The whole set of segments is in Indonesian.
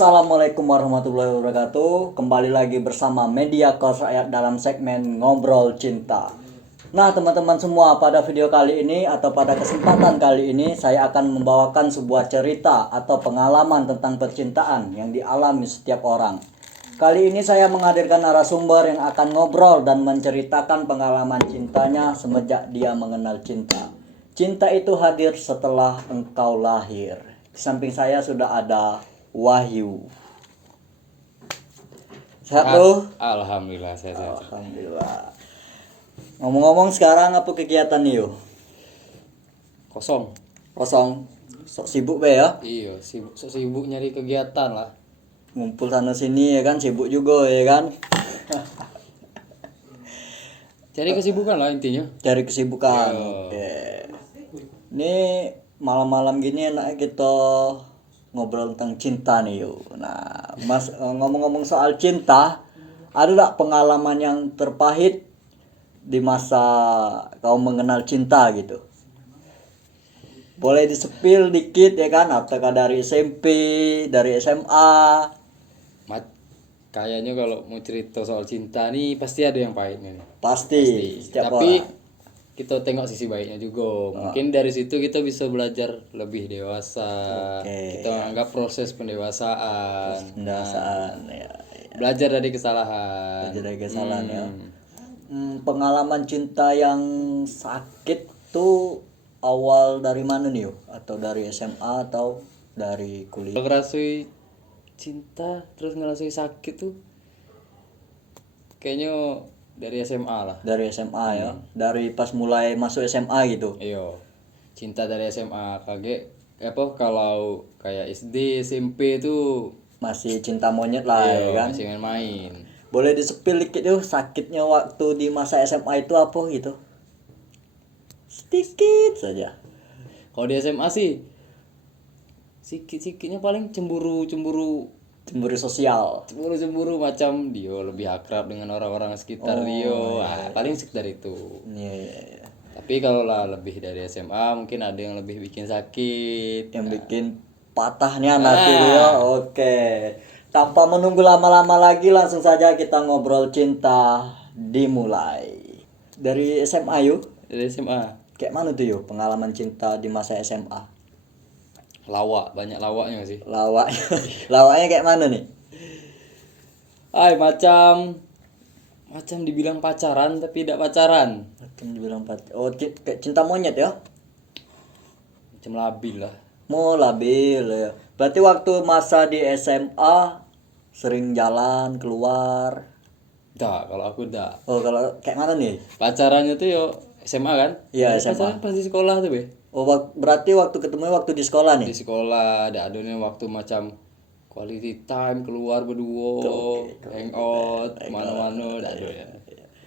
Assalamualaikum warahmatullahi wabarakatuh. Kembali lagi bersama Media Kos Rakyat dalam segmen Ngobrol Cinta. Nah teman-teman semua, pada video kali ini atau pada kesempatan kali ini saya akan membawakan sebuah cerita atau pengalaman tentang percintaan yang dialami setiap orang. Kali ini saya menghadirkan narasumber yang akan ngobrol dan menceritakan pengalaman cintanya semenjak dia mengenal cinta. Cinta itu hadir setelah engkau lahir. Di samping saya sudah ada Wahyu. Sehat bro? Alhamdulillah sehat. Alhamdulillah. Ngomong-ngomong sekarang apa kegiatan nih yo? Kosong. Sok sibuk be ya? Iya, sibuk nyari kegiatan lah. Ngumpul sana sini ya kan, sibuk juga ya kan? Cari kesibukan lah intinya. Cari kesibukan. Iya. Oke. Ini malam-malam gini enak kita ngobrol tentang cinta nih yo. Nah, Mas ngomong-ngomong soal cinta, ada tak pengalaman yang terpahit di masa kau mengenal cinta gitu? Boleh disepil dikit ya kan, apakah dari SMP, dari SMA? Kayaknya kalau mau cerita soal cinta nih pasti ada yang pahitnya nih. Pasti. Setiap Tapi orang. kita tengok sisi baiknya juga. Mungkin dari situ kita bisa belajar lebih dewasa. Oke. Kita menganggap proses pendewasaan. Pendewasaan ya. Belajar dari kesalahan. Belajar dari kesalahan ya. Pengalaman cinta yang sakit tuh awal dari mana nih yo? Atau dari SMA atau dari kuliah? Kalau ngerasui cinta terus ngerasui sakit tuh kayaknya dari SMA lah. Dari SMA ya. Dari pas mulai masuk SMA gitu. Iyo, cinta dari SMA. Kalau kayak SD, SMP tuh Masih cinta monyet lah ya kan. masih main-main. Boleh disepil dikit yuk sakitnya waktu di masa SMA itu apa gitu? Sedikit saja. Kalau di SMA sih sikit-sikitnya paling cemburu Cemburu sosial. macam dia lebih akrab dengan orang-orang sekitar dia. Paling sekedar itu. Iya, iya, iya. Tapi kalau lah lebih dari SMA mungkin ada yang lebih bikin sakit. Yang bikin patahnya nanti ya. Oke. Tanpa menunggu lama-lama lagi langsung saja kita ngobrol cinta dimulai. Dari SMA yuk. Dari SMA Kayak mana tuh yuk pengalaman cinta di masa SMA? banyak lawaknya sih. Lawaknya. Lawaknya kayak mana nih? Macam dibilang pacaran tapi tidak pacaran. Macam dibilang kayak cinta monyet ya? Macam labil lah. Mau labil ya. Berarti waktu masa di SMA sering jalan keluar. Dah, kalau aku dah. Oh, kalau kayak mana nih? Pacarannya tuh yo SMA kan? Iya, SMA. Pacaran pas di sekolah tuh, Be. Oh, berarti waktu ketemu waktu di sekolah nih. Di sekolah ada adanya waktu macam quality time keluar berdua, hangout, mana-mana ada ya.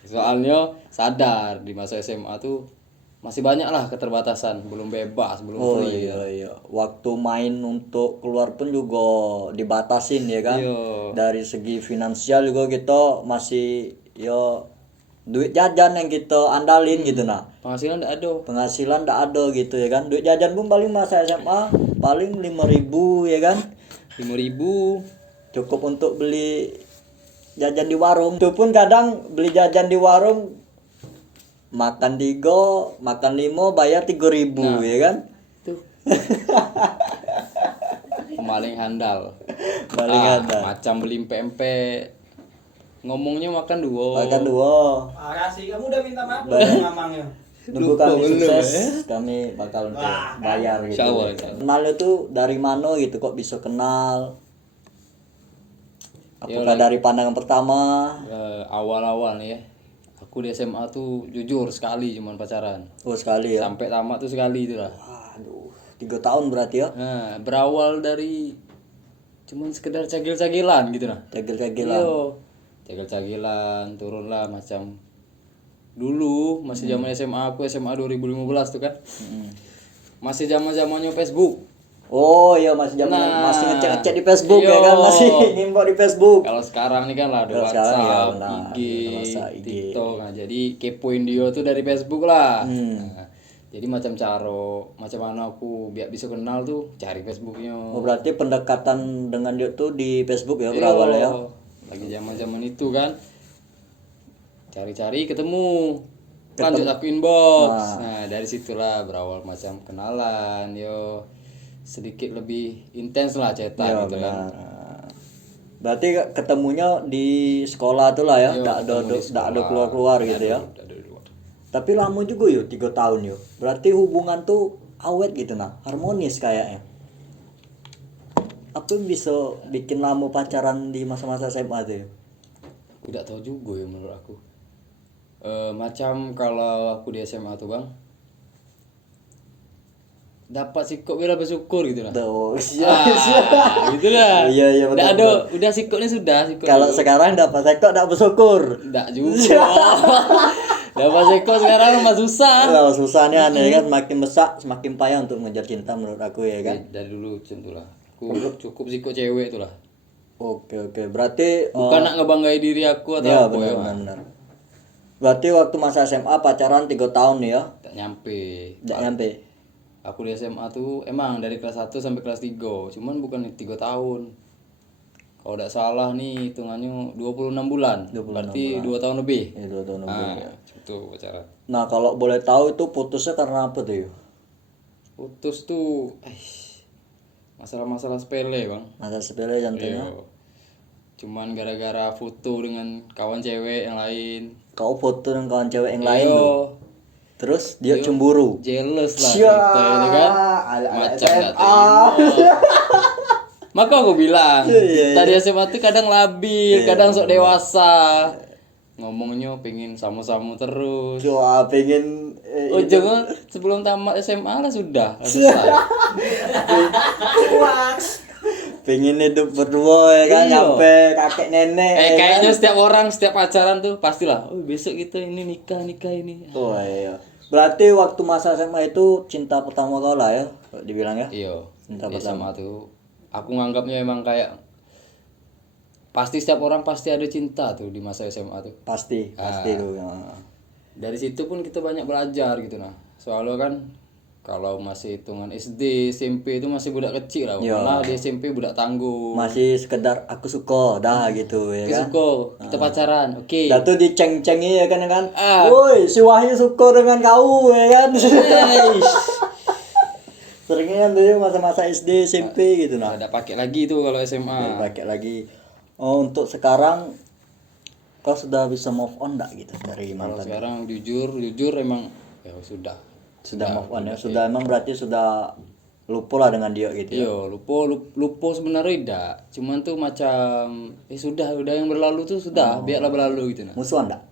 Soalnya sadar di masa SMA tuh masih banyak lah keterbatasan, belum bebas, belum Oh free. iya. Waktu main untuk keluar pun juga dibatasin ya kan. Iya. Dari segi finansial juga kita masih yo duit jajan yang kita andalin gitu nah. Penghasilan enggak ada. Penghasilan ndak ada gitu ya kan. Duit jajan pun paling masa SMA paling 5.000 ya kan. 5.000. Cukup untuk beli jajan di warung. Itu pun kadang beli jajan di warung makan 3, makan 5 bayar 3.000 ya kan. Tuh. Maling handal. Macam beli pempek. Ngomongnya makan 2. Makan 2. Parah sih, kamu udah minta maaf belum mamangnya? Nunggu kami sukses, kami bakal bayar gitu. Insyaallah. Kenalnya tuh dari mana gitu kok bisa kenal? Apakah dari pandangan pertama? Awal-awal nih ya. Aku di SMA tuh jujur sekali cuman pacaran. Oh sekali ya. Sampai tamat tuh sekali itu lah. Aduh, 3 tahun berarti ya. Nah, berawal dari cuman sekedar cagil-cagilan gitu nah. Cagil-cagilan. Yo, cagil-cagilan, turun lah macam dulu masih zaman SMA, aku SMA 2015 tuh kan. Masih zaman-zamannya Facebook. Oh iya masih zaman Nah, masih ngecek-ngecek di Facebook ya kan, masih ngimbau di Facebook. Kalau sekarang nih kan lah ada Kalau sekarang ya, WhatsApp, benar. IG, WhatsApp, IG. TikTok. Nah, jadi kepoin dia tuh dari Facebook lah. Nah, Jadi macam macam mana aku biar bisa kenal tuh cari Facebooknya. Oh, berarti pendekatan dengan dia tuh di Facebook ya Iya, berawal ya. lagi zaman itu kan cari-cari ketemu lanjut aku inbox. Nah dari situlah berawal macam kenalan yo, sedikit lebih intens lah cetak Iya, gitu kan. Berarti ketemunya di sekolah tuh lah ya, Yo, tidak ketemu di ada sekolah. keluar gitu ya. Nggak ada di luar. Tapi lama juga yuk, 3 tahun yuk. Berarti hubungan tuh awet gitu nah, harmonis kayaknya. Apa yang bisa bikin lama pacaran di masa-masa SMA tuh yuk? Tidak tahu juga ya menurut aku. Macam kalau aku di SMA tuh bang, dapat sikok bila bersyukur gitu lah. Tuh, Gitu lah. Iya, iya, betul, Udah ada, udah sikoknya sudah. Sikok kalau sekarang dapat sekok tidak bersyukur. enggak juga. Dapat sikok sekarang mah susah. Kalau susahnya aneh kan semakin besar semakin payah untuk mengejar cinta menurut aku ya kan. Dari dulu macam lah. Aku cukup sikok cewek tuh lah. Oke, berarti Bukan nak ngebanggai diri aku atau ya apa ya. Bang. benar. Berarti waktu masa SMA pacaran 3 tahun nih ya? Tak nyampe. Tidak nyampe. Aku di SMA tuh emang dari kelas 1 sampai kelas 3, cuman bukan 3 tahun. Kalau tidak salah nih hitungannya 26 bulan. 26 Berarti 2 tahun lebih. Ya 2 tahun lebih. Nah, itu pacaran. Nah, kalau boleh tahu itu putusnya karena apa tuh? Yuk? Putus tuh masalah-masalah sepele, Bang. Masa sepele contohnya. Iya. Cuman gara-gara foto dengan kawan cewek yang lain. Kau foto dengan kawan cewek yang lain Iya. tuh. Terus dia cemburu. Jealous lah Cia, kita ini kan. ala-ala Macam SMA. gak terima. Maka aku bilang, Iya. tadi SMA tuh kadang labil, kadang sok dewasa. Ngomongnya pengen sama-sama terus. Wah, pengen Ujungnya sebelum tamat SMA lah sudah selesai. pengen hidup berdua ya kan Iya. sampai kakek nenek. ya kan? Kayaknya setiap orang setiap pacaran tuh pastilah, oh besok kita ini nikah ini. Wah, iya. Berarti waktu masa SMA itu cinta pertama kau lah ya, kalau dibilang ya. Iya. Cinta Di SMA tuh aku nganggapnya emang kayak pasti setiap orang pasti ada cinta tuh di masa SMA tuh. Pasti tuh. Ya. Dari situ pun kita banyak belajar gitu nah. Soalnya kan kalau masih hitungan SD, SMP itu masih budak kecil lah. Iya. Malah di SMP budak tangguh. Masih sekedar aku suka dah gitu ya kan. Suka, kita pacaran. Oke. Dah tuh diceng-cengi ya kan kan. Ah. Woi, si Wahyu suka dengan kau ya kan. Eish. Seringnya kan tuh masa-masa SD, SMP gitu nah. Ada pakai lagi tuh kalau SMA. Pakai lagi. Oh, untuk sekarang kau sudah bisa move on enggak gitu dari Kalau mantan? sekarang jujur emang ya sudah. Sudah move on ya. Sudah emang berarti sudah lupa lah dengan dia gitu ya. Iya, lupa sebenarnya tidak. Cuman tuh macam udah yang berlalu tuh sudah, biarlah berlalu gitu nah. Musuhan enggak?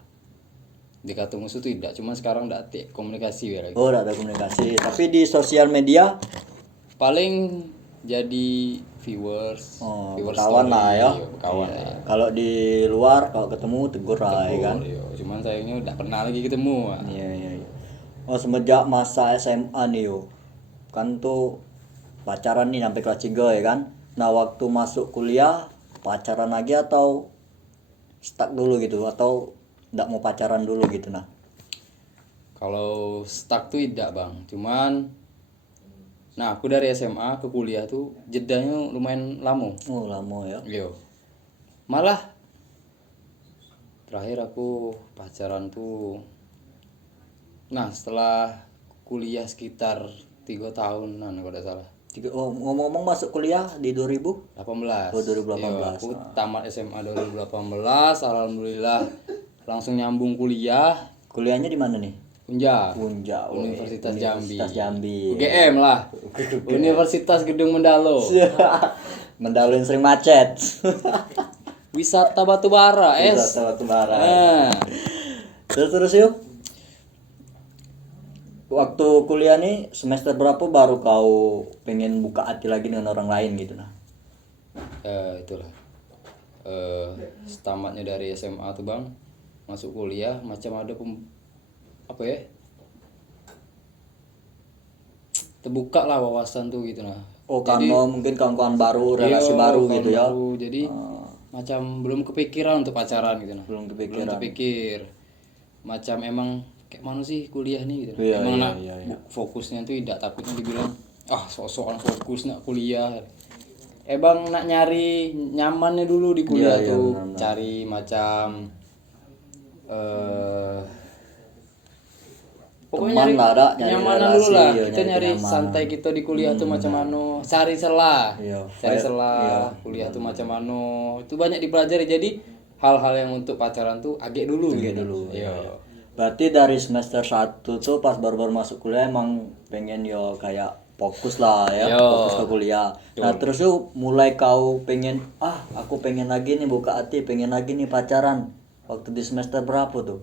Dikata musuh tidak, cuman sekarang enggak komunikasi ya lagi. Oh, enggak ada komunikasi. Tapi di sosial media Paling jadi viewers, viewers kawan story, lah ya. iya, kawan lah. Kalau di luar kalau ketemu tegur lah ya kan. Iya, cuman sayangnya udah pernah lagi ketemu. Iya. Oh, semenjak masa SMA nih yo. Kan tuh pacaran nih sampai kelas 3 ya kan. Nah, waktu masuk kuliah pacaran lagi atau stuck dulu gitu atau enggak mau pacaran dulu gitu nah. Kalau stuck tuh tidak bang, cuman nah aku dari SMA ke kuliah tuh jedanya lumayan lama. Oh, lama ya. Iya. Malah terakhir aku pacaran tuh, nah setelah kuliah sekitar 3 tahunan kalau tidak salah. Oh, ngomong-ngomong masuk kuliah di 2000? 18. Oh, 2018. Iya, aku tamat SMA 2018, alhamdulillah langsung nyambung kuliah. Kuliahnya di mana nih? Unja. Universitas Jambi. Jambi. UGM lah. Universitas Gedung Mendalo. Mendalo yang sering macet. Wisata Batubara, Wisata Batubara. Nah, Terus yuk. Waktu kuliah nih semester berapa baru kau pengen buka hati lagi dengan orang lain gitu nah? itulah. Tamatnya dari SMA tuh bang, masuk kuliah macam ada apa ya? Terbuka lah wawasan tuh gitu nah. Oh, karena mungkin kawan-kawan baru, relasi baru kawan gitu ya. baru. Jadi macam belum kepikiran untuk pacaran gitu nah. Belum Belum kepikiran. terpikir. Macam emang kayak mana sih kuliah nih gitu. Iya, Emang iya, nak iya, iya. fokusnya tuh tidak, takutnya dibilang sok-sokan fokus nak kuliah. Bang nak nyari nyamannya dulu di kuliah Iya, iya, tuh, benar-benar. cari macam pokoknya Teman nyari lah, ada, nyari kenyamanan relasi, dulu lah. iya, Kita nyari nyari kenyamanan. santai kita di kuliah tuh macam mana, cari celah. Iya, Cari iya. celah kuliah tuh macam mana. Itu banyak dipelajari. Jadi hal-hal yang untuk pacaran tuh agak dulu gitu. Iya. Berarti dari semester 1 tuh pas baru-baru masuk kuliah emang pengen yo kayak fokus lah ya, Yo. fokus ke kuliah. Nah terus tuh mulai kau pengen, aku pengen lagi nih buka hati, pengen lagi nih pacaran. Waktu di semester berapa tuh?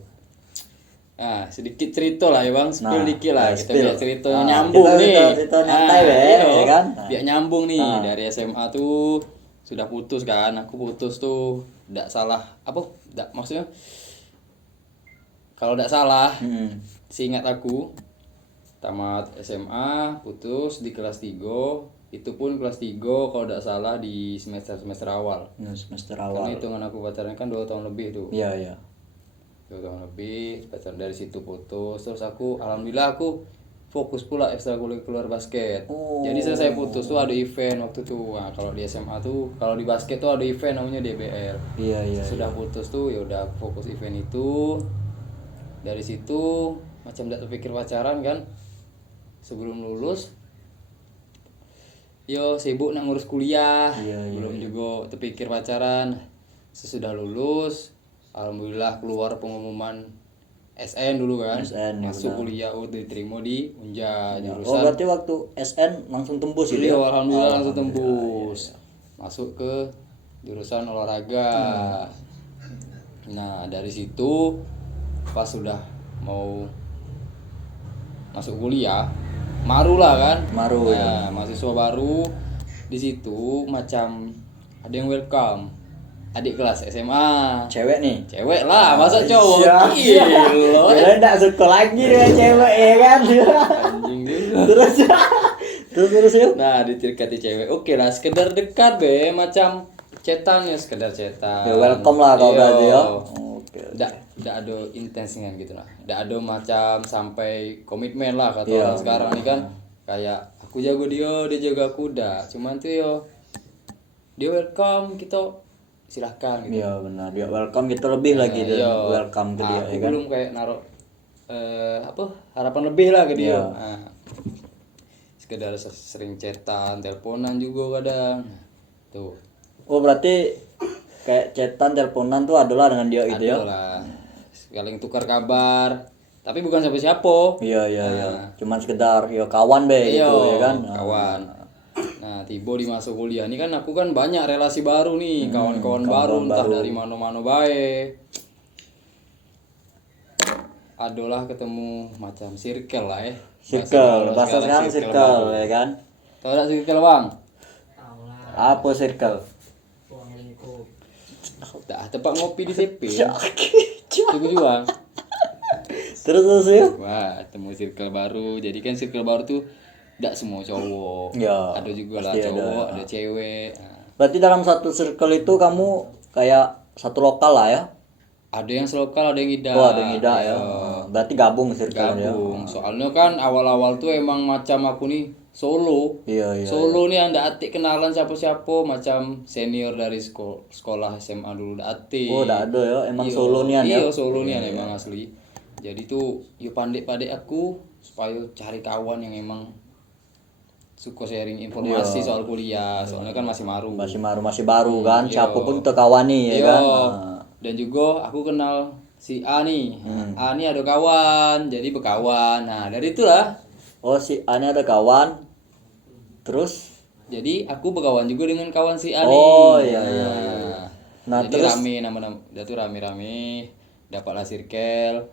Nah, sedikit cerita lah ya Bang, spill Nah, dikit lah. nah, Kita spill. biar cerita Nah, nyambung kita nih. cerita nyantai, Nah, ya iya. kan? Nah. Biar nyambung nih Nah. dari SMA tuh sudah putus kan. Aku putus tuh enggak salah. Apa? Enggak maksudnya kalau enggak salah, seingat aku tamat SMA, putus di kelas 3. Itu pun kelas 3 kalau enggak salah di semester awal. Nah, semester Karena awal. hitungan aku pacaran kan 2 tahun lebih tuh. Iya iya. 2 tahun lebih pacaran, dari situ putus. Terus aku alhamdulillah aku fokus pula ekstrakurikuler basket. Oh. Jadi selesai putus tuh ada event waktu tuh. Nah, kalau di SMA tuh, kalau di basket tuh ada event namanya DBL. Iya iya. Sudah putus tuh ya udah aku fokus event itu. Dari situ macam tidak terpikir pacaran kan. Sebelum lulus yo sibuk nak ngurus kuliah. Iya, Belum juga terpikir pacaran. Sesudah lulus alhamdulillah keluar pengumuman SN dulu kan. SN, ya masuk benar. kuliah diterima di Unja Oh jurusan. berarti waktu SN langsung tembus gitu Iya, ya? alhamdulillah langsung tembus. Masuk ke jurusan olahraga. Nah, dari situ pas sudah mau masuk kuliah, maru lah kan? Maru, Nah, mahasiswa baru di situ macam ada yang welcome. Adik kelas SMA. Cewek nih? Cewek lah, masa cowok? Iya. Gila. Kira enggak suka lagi dengan cewek ya kan? Anjing dia. terus yuk. Nah, didekati cewek. Oke lah, sekedar dekat be, macam cetan ya, sekedar cetan. Ya, welcome lah kau Iya. berarti ya. Oke. Nggak ada intensinya gitu lah. Nggak ada macam sampai komitmen lah kata Iya. orang sekarang ini kan. Kayak aku jago dia jaga aku udah. Cuman tuh yo dia welcome, kita silahkan gitu. Iya benar. Dia welcome kita lebih lagi Iya. dan welcome ke dia Aku ya kan. belum kayak naruh harapan lebih lah ke dia. Iya. Nah, sekedar sering chatan, teleponan juga kadang. Tuh. Oh berarti kayak chatan, teleponan tuh adalah dengan dia gitu ya? Ada lah. Saling tukar kabar. Tapi bukan siapa-siapa. Iya iya iya. Cuman sekedar ya kawan be Iya, gitu ya kan. kawan. Nah, tiba di masa kuliah ini kan aku kan banyak relasi baru nih, kawan-kawan baru entah dari mana-mana baik. Adalah ketemu macam circle lah ya. Circle, bahasa sekarang circle baru. ya kan. Tahu tak circle Bang? Apa circle? Dah tempat ngopi di CP. Cak. Tunggu juang. Terus yuk. Wah, temu circle baru. Jadi kan circle baru tuh tidak semua cowok. Ya, Ada juga lah pasti cowok, ada cewek. Nah, Berarti dalam satu circle itu kamu kayak satu lokal lah ya? ada yang selokal, ada yang tidak. Oh ada yang tidak ya. Iya. Berarti gabung circle ya. Gabung. Soalnya kan awal-awal tuh emang macam aku nih solo. Iya iya. Solo nih anda atik kenalan siapa-siapa, macam senior dari sekolah SMA dulu dah atik. Oh udah ada ya. Emang Iya, solo nian ya. Iya, solo nian emang asli. Jadi tuh yuk pandai-pandai aku supaya cari kawan yang emang suka sharing informasi soal kuliah. Soalnya kan masih maru. Masih baru kan. Iya. Siapapun terkawani ya Iya. kan. Dan juga aku kenal si A nih. A nih ada kawan, jadi berkawan. Nah, dari itulah. Oh si A ini ada kawan. Terus? Jadi aku berkawan juga dengan kawan si A nih. Oh iya iya. Nah, jadi terus? rame nama-nama, dia tuh rame-rame, dapatlah circle.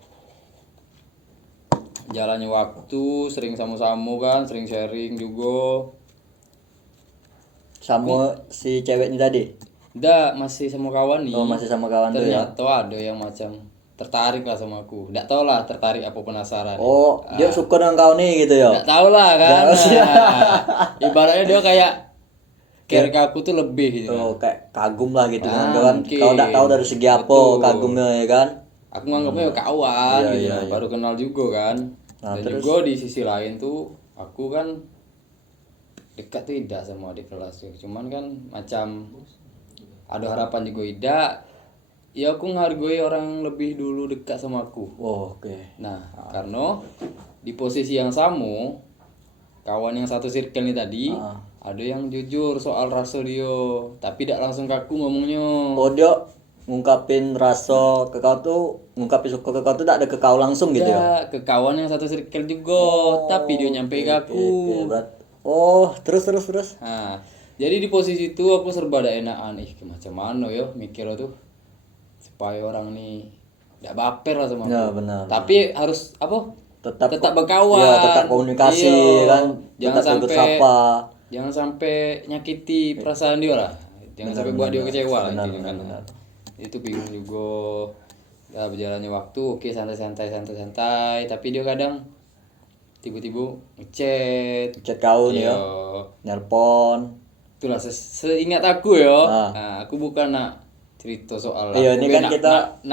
Jalannya waktu, sering sama-sama kan, sering sharing juga. Sama si cewek ini tadi? Udah masih sama kawan nih. Oh masih sama kawan tuh ya? Ternyata ada yang macam tertarik lah sama aku. Nggak tahu lah tertarik apa penasaran. Oh dia suka dengan kau nih gitu ya? Nggak tahu lah kan. Nggak tahu. Nah, ibaratnya dia kayak care ke aku tuh lebih gitu. Oh kayak kagum lah gitu kan. Ah, Kau kan mungkin. kau nggak tahu dari segi apa Betul. kagumnya ya kan? Aku nganggapnya ya kawan Iya, gitu iya, nah, iya. baru kenal juga kan. Nah, Dan terus? juga di sisi lain tuh aku kan dekat tuh tidak sama adik kelas tuh. Cuman kan macam ada harapan juga tidak. Ya aku menghargai orang yang lebih dulu dekat sama aku. Oh, oke. Nah, karena di posisi yang sama, kawan yang satu circle ini tadi, Ah. ada yang jujur soal rasa dia, tapi tidak langsung ke aku ngomongnya. Oh, dia ngungkapin rasa ke kau tuh, ngungkapin suka ke kau tuh tidak ada ke kau langsung gitu ya? Tidak, ke kawan yang satu circle juga, tapi dia nyampe ke aku. Oke, oh, terus. Nah, jadi di posisi itu aku serba ada enakan. Macam mana ya mikirnya tuh supaya orang nih tidak baper lah sama aku. Ya, benar. Tapi harus apa? Tetap berkawan. Ya, tetap komunikasi Iya. kan. Jangan Tetap tegur sampai sapa. jangan sampai nyakiti perasaan dia lah. Jangan sampai buat dia kecewa lah intinya kan. Itu bingung juga. Ya berjalannya waktu oke santai, tapi dia kadang tiba-tiba ngechat. Chat kau nih ya. Iya. Nelpon. Itulah seingat aku ya. Ah. Nah, aku bukan nak cerita soal Iya, aku, ini kan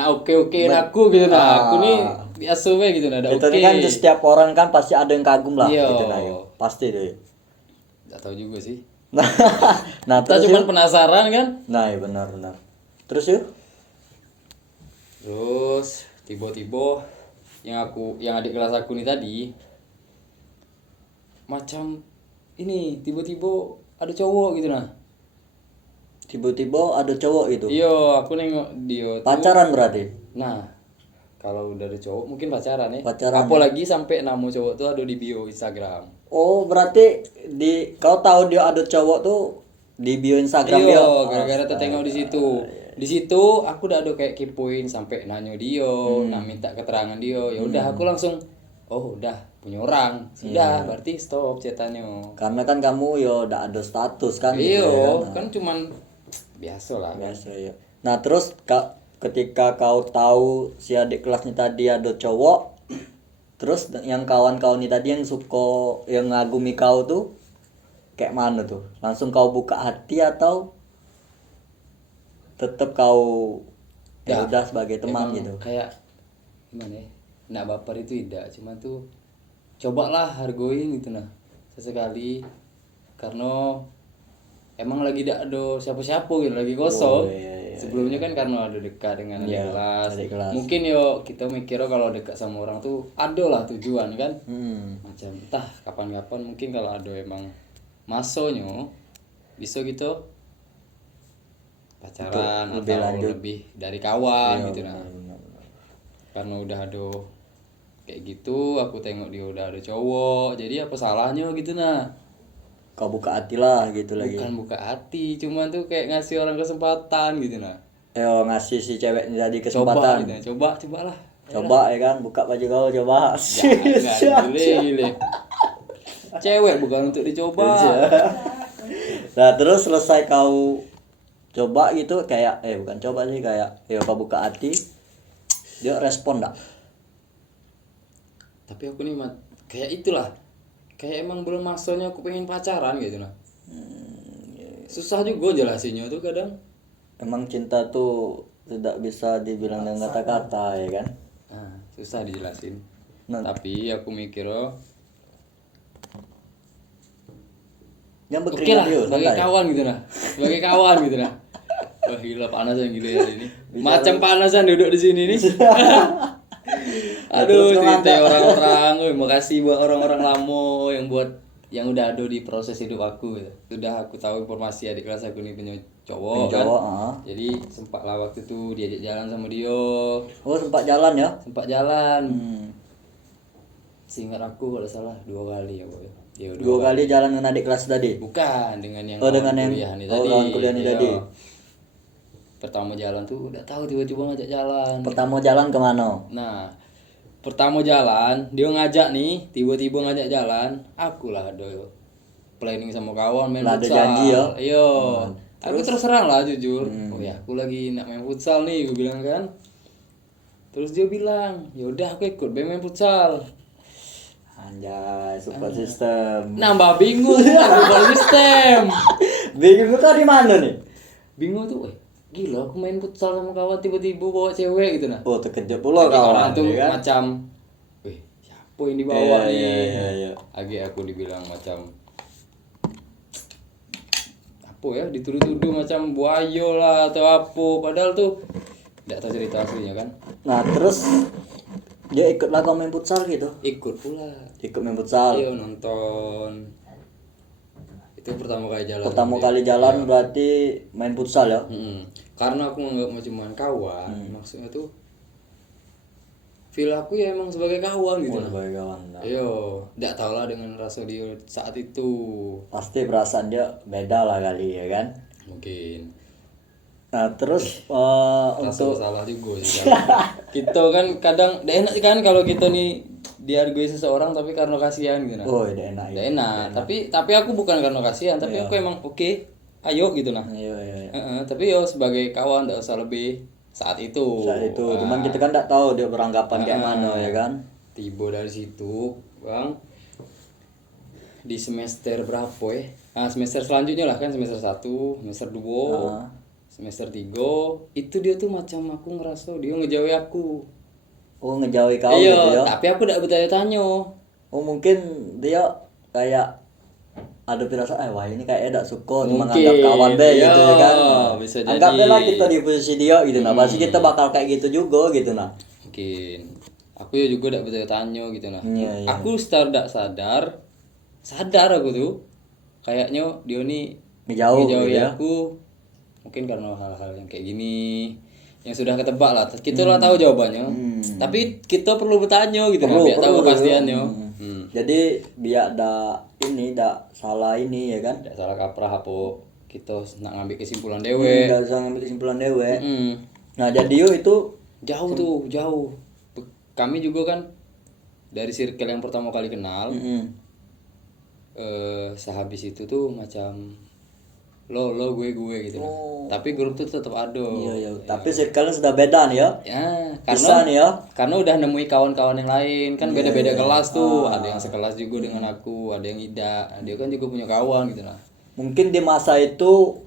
oke aku gitu nah. Aku nih biasa we gitu nah, ada Itu oke. kan setiap orang kan pasti ada yang kagum lah Iya. gitu nah. Ya. Pasti deh. Enggak tahu juga sih. Nah, Kita terus cuma yuk. penasaran kan. Nah, iya benar. Terus yuk. Terus tiba-tiba yang adik kelas aku nih tadi macam ini tiba-tiba ada cowok gitu nah. Tiba-tiba ada cowok gitu. Iya, aku nengok dia tuh. Pacaran berarti. Nah, kalau udah ada cowok mungkin pacaran ya. Pacaran, Apalagi sampai nama cowok tuh ada di bio Instagram. Oh, berarti kau tahu dia ada cowok tuh di bio Instagram dia. Iya, gara-gara tertengok di situ. Di situ aku udah ada kayak kepoin sampai nanya dia, nak minta keterangan dia. Ya udah aku langsung oh udah punya orang. Sudah, berarti stop cetannya. Karena kan kamu ya udah ada status kan gitu Iya, ya. kan cuman biasa lah. Biasa ya. Nah, terus ketika kau tahu si adik kelasnya tadi ada cowok, terus yang kawan-kawan ini tadi yang suka yang ngagumi kau tuh kayak mana tuh? Langsung kau buka hati atau tetap kau ya udah sebagai teman Emang gitu? Kayak gimana ya? Nak baper itu tidak, cuma tuh cobalah hargain gitu nah. Sesekali karena emang lagi tidak ada siapa-siapa gitu, lagi kosong. iya. Sebelumnya kan karena ada dekat dengan adik Iya, kelas. adik kelas. Mungkin yo kita mikirnya kalau dekat sama orang tuh ada lah tujuan kan. Macam entah kapan-kapan mungkin kalau ada emang masanya bisa gitu pacaran lebih atau lanjut. lebih dari kawan Iya, gitu nah. benar. Karena udah ada kayak gitu, aku tengok dia udah ada cowok, jadi apa salahnya gitu nah. Kau buka hati lah gitu lagi. Bukan buka hati, cuman tuh kayak ngasih orang kesempatan gitu nah. Ngasih si cewek ini tadi Coba kesempatan. gitu, cobalah. Coba ya kan, buka baju kau coba. Jangan, gile. Cewek bukan untuk dicoba. Nah, terus selesai kau coba gitu kayak bukan coba sih kayak kau buka hati, dia respon enggak? Tapi aku nih kayak itulah. Kayak emang belum masanya aku pengen pacaran gitu nah. Susah juga jelasinnya tuh kadang. Emang cinta tuh tidak bisa dibilang dengan kata-kata ya kan? Nah, susah dijelasin. Nah. Tapi aku mikir Yang oke berkeringat lah, yuk, sebagai santai. kawan gitu nah. Sebagai kawan gitu nah. Wah gila panasan gila ya ini. Macam panasan duduk di sini nih. Aduh, cerita orang-orang. Makasih buat orang-orang lama yang udah ada di proses hidup aku gitu. Sudah aku tahu informasi adik kelas aku nih punya cowok kan. Jadi sempatlah waktu itu diajak jalan sama dia. Oh, sempat jalan ya? Sempat jalan. Seingat aku kalau salah 2 kali ya, Boy. Ya, 2 kali jalan dengan adik kelas tadi. Bukan dengan yang dengan yang kuliah nih kawan kuliah nih Iya. tadi. Pertama jalan tuh udah tahu tiba-tiba ngajak jalan. Pertama jalan kemana? Nah, pertama jalan dia ngajak nih, tiba-tiba ngajak jalan, akulah ada planning sama kawan main Lah, ada futsal. janji ya? Iya. Aku terus terang lah jujur. Oh ya, aku lagi nak main futsal nih, gue bilang kan. Terus dia bilang, ya udah aku ikut main futsal. Anjay, support system. Nambah bingung support system. Bingung kau di mana nih? Bingung tuh, gila aku main futsal sama kawan tiba-tiba bawa cewek gitu nah. Oh, terkejut pula Jadi orang kawan tuh ya kan. macam, wih siapa yang dibawa Iya, nih? iya, iya. Agi aku dibilang macam apa ya, dituduh-tuduh macam buayo lah atau apa, padahal tuh tidak tahu cerita aslinya kan. Nah, terus dia ikutlah kau main futsal gitu. Ikut pula. Ikut main futsal. Ayo nonton. Itu pertama kali jalan. Pertama sama dia. kali jalan berarti main futsal ya. Karena aku nggak mau cuma kawan, maksudnya tuh feel aku ya emang sebagai kawan gitu. Oh, sebagai kawan. Nah, Ayo, tidak tahu lah dengan rasa dia saat itu. pasti perasaan dia beda lah kali ya kan. Mungkin Nah, terus rasa untuk salah juga sih kan. Kita kan kadang tidak enak kan kalau kita nih dihargai seseorang tapi karena kasihan gitu nah. oh, udah enak ya. Tidak enak, tapi aku bukan karena kasihan, tapi aku emang oke, ayo gitu nah. Iya, iya, iya. Tapi yo sebagai kawan tidak usah lebih saat itu. Saat itu, cuman kita kan enggak tahu dia beranggapan kayak mana ya kan. Tiba dari situ, Bang. Di semester berapa ya? Nah, semester selanjutnya lah kan, semester 1, semester 2, semester 3, itu dia tuh macam aku ngerasa dia ngejauhi aku. Oh, ngejauhi kau Iya, gitu ya. tapi aku tidak bertanya-tanya. Oh, mungkin dia kayak ada perasaan, wah ini kayaknya tidak suka cuma Mungkin, nganggap kawan be iya, gitu ya kan. bisa Anggapnya jadi. lah kita di posisi dia gitu nah. Pasti kita bakal kayak gitu juga gitu nah. Mungkin. Aku ya juga tidak bertanya-tanya gitu nah. Iya, iya. Aku secara tidak sadar aku tuh kayaknya dia nih Ngejauh ngejauhi gitu ya. aku mungkin karena hal-hal yang kayak gini yang sudah ketebak lah. Kita lah tahu jawabannya. Tapi kita perlu bertanya gitu nah, biar tahu kepastiannya. Jadi biar tidak salah ini ya kan. Tidak salah kaprah apa kita nak ngambil kesimpulan dewe. Enggak usah ngambil kesimpulan dewe. Mm. Nah, jadi yo itu Jauh tuh, jauh. Kami juga kan dari circle yang pertama kali kenal, sehabis itu tuh macam lo gue gitu nah. Tapi grup tuh tetap ada. iya ya, tapi circle sudah beda nih ya. Ya, Bisa nih ya. karena udah nemui kawan-kawan yang lain kan beda-beda kelas tuh. Ada yang sekelas juga dengan aku, ada yang tidak. Dia kan juga punya kawan gitu nah. Mungkin di masa itu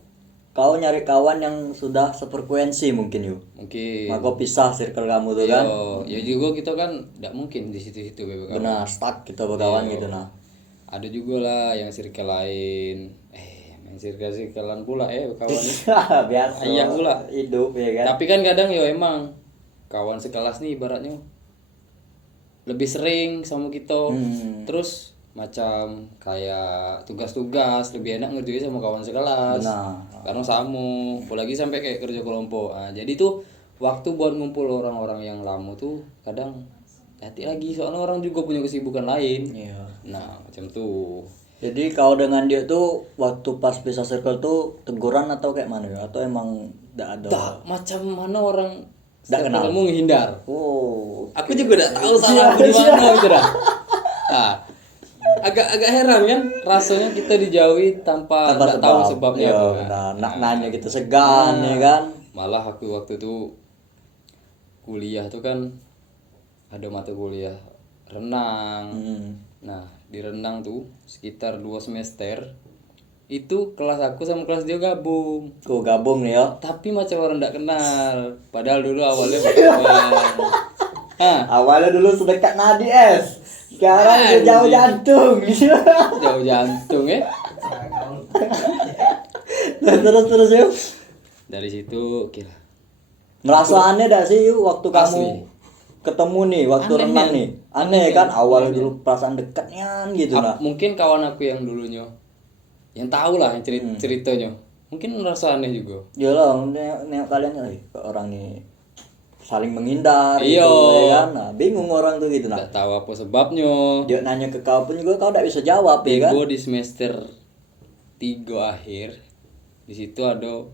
kau nyari kawan yang sudah sefrekuensi mungkin yuk. Mungkin. Maka pisah circle kamu tuh kan. Ya juga kita kan tidak mungkin di situ-situ BBK. Benar, stuck kita berkawan gitu nah. Ada juga lah yang circle lain. Yang circle-circlean pula kawan. Biasa. Iya pula. Hidup ya kan. Tapi kan kadang ya emang kawan sekelas nih ibaratnya lebih sering sama kita. Terus macam kayak tugas-tugas lebih enak ngerjain sama kawan sekelas. Benar. Karena sama, apalagi sampai kayak kerja kelompok. Nah, jadi tuh waktu buat ngumpul orang-orang yang lama tuh kadang hati lagi soalnya orang juga punya kesibukan lain. Iya. Nah, macam tuh. Jadi kau dengan dia tuh waktu pas pisah circle tuh teguran atau kayak mana ya? Atau emang enggak ada? Tak, macam mana orang Nggak kenal. ketemu menghindar. Oh. Aku juga tidak tahu salah aku di mana gitu dah. Nah, agak heran kan rasanya kita dijauhi tanpa nggak tahu sebabnya ya, apa. Nah, nak nanya gitu segan ya kan. Malah aku waktu itu kuliah tuh kan ada mata kuliah renang. Nah, di renang tuh sekitar 2 semester itu kelas aku sama kelas dia gabung. Kau gabung nih ya. Tapi macam orang tidak kenal. Padahal dulu awalnya berkawan. Awalnya dulu sedekat nadi es. Sekarang udah jauh jantung. Jauh jantung ya. terus yuk. Dari situ kira Merasa aneh dah sih yuk waktu kamu Asli. ketemu nih waktu Aneh, renang men. nih. Aneh kan awalnya dulu perasaan dekatnya gitu nah. mungkin kawan aku yang dulunya yang tahu lah yang ceritanya mungkin merasa aneh juga. Iyalah, nengok kalian orang nih saling menghindar Iya. gitu ya kan. Nah, bingung orang tuh gitu nah. Nggak tahu apa sebabnya. Dia nanya ke kau pun juga kau enggak bisa jawab ya kan. Tiba di semester 3 akhir di situ ada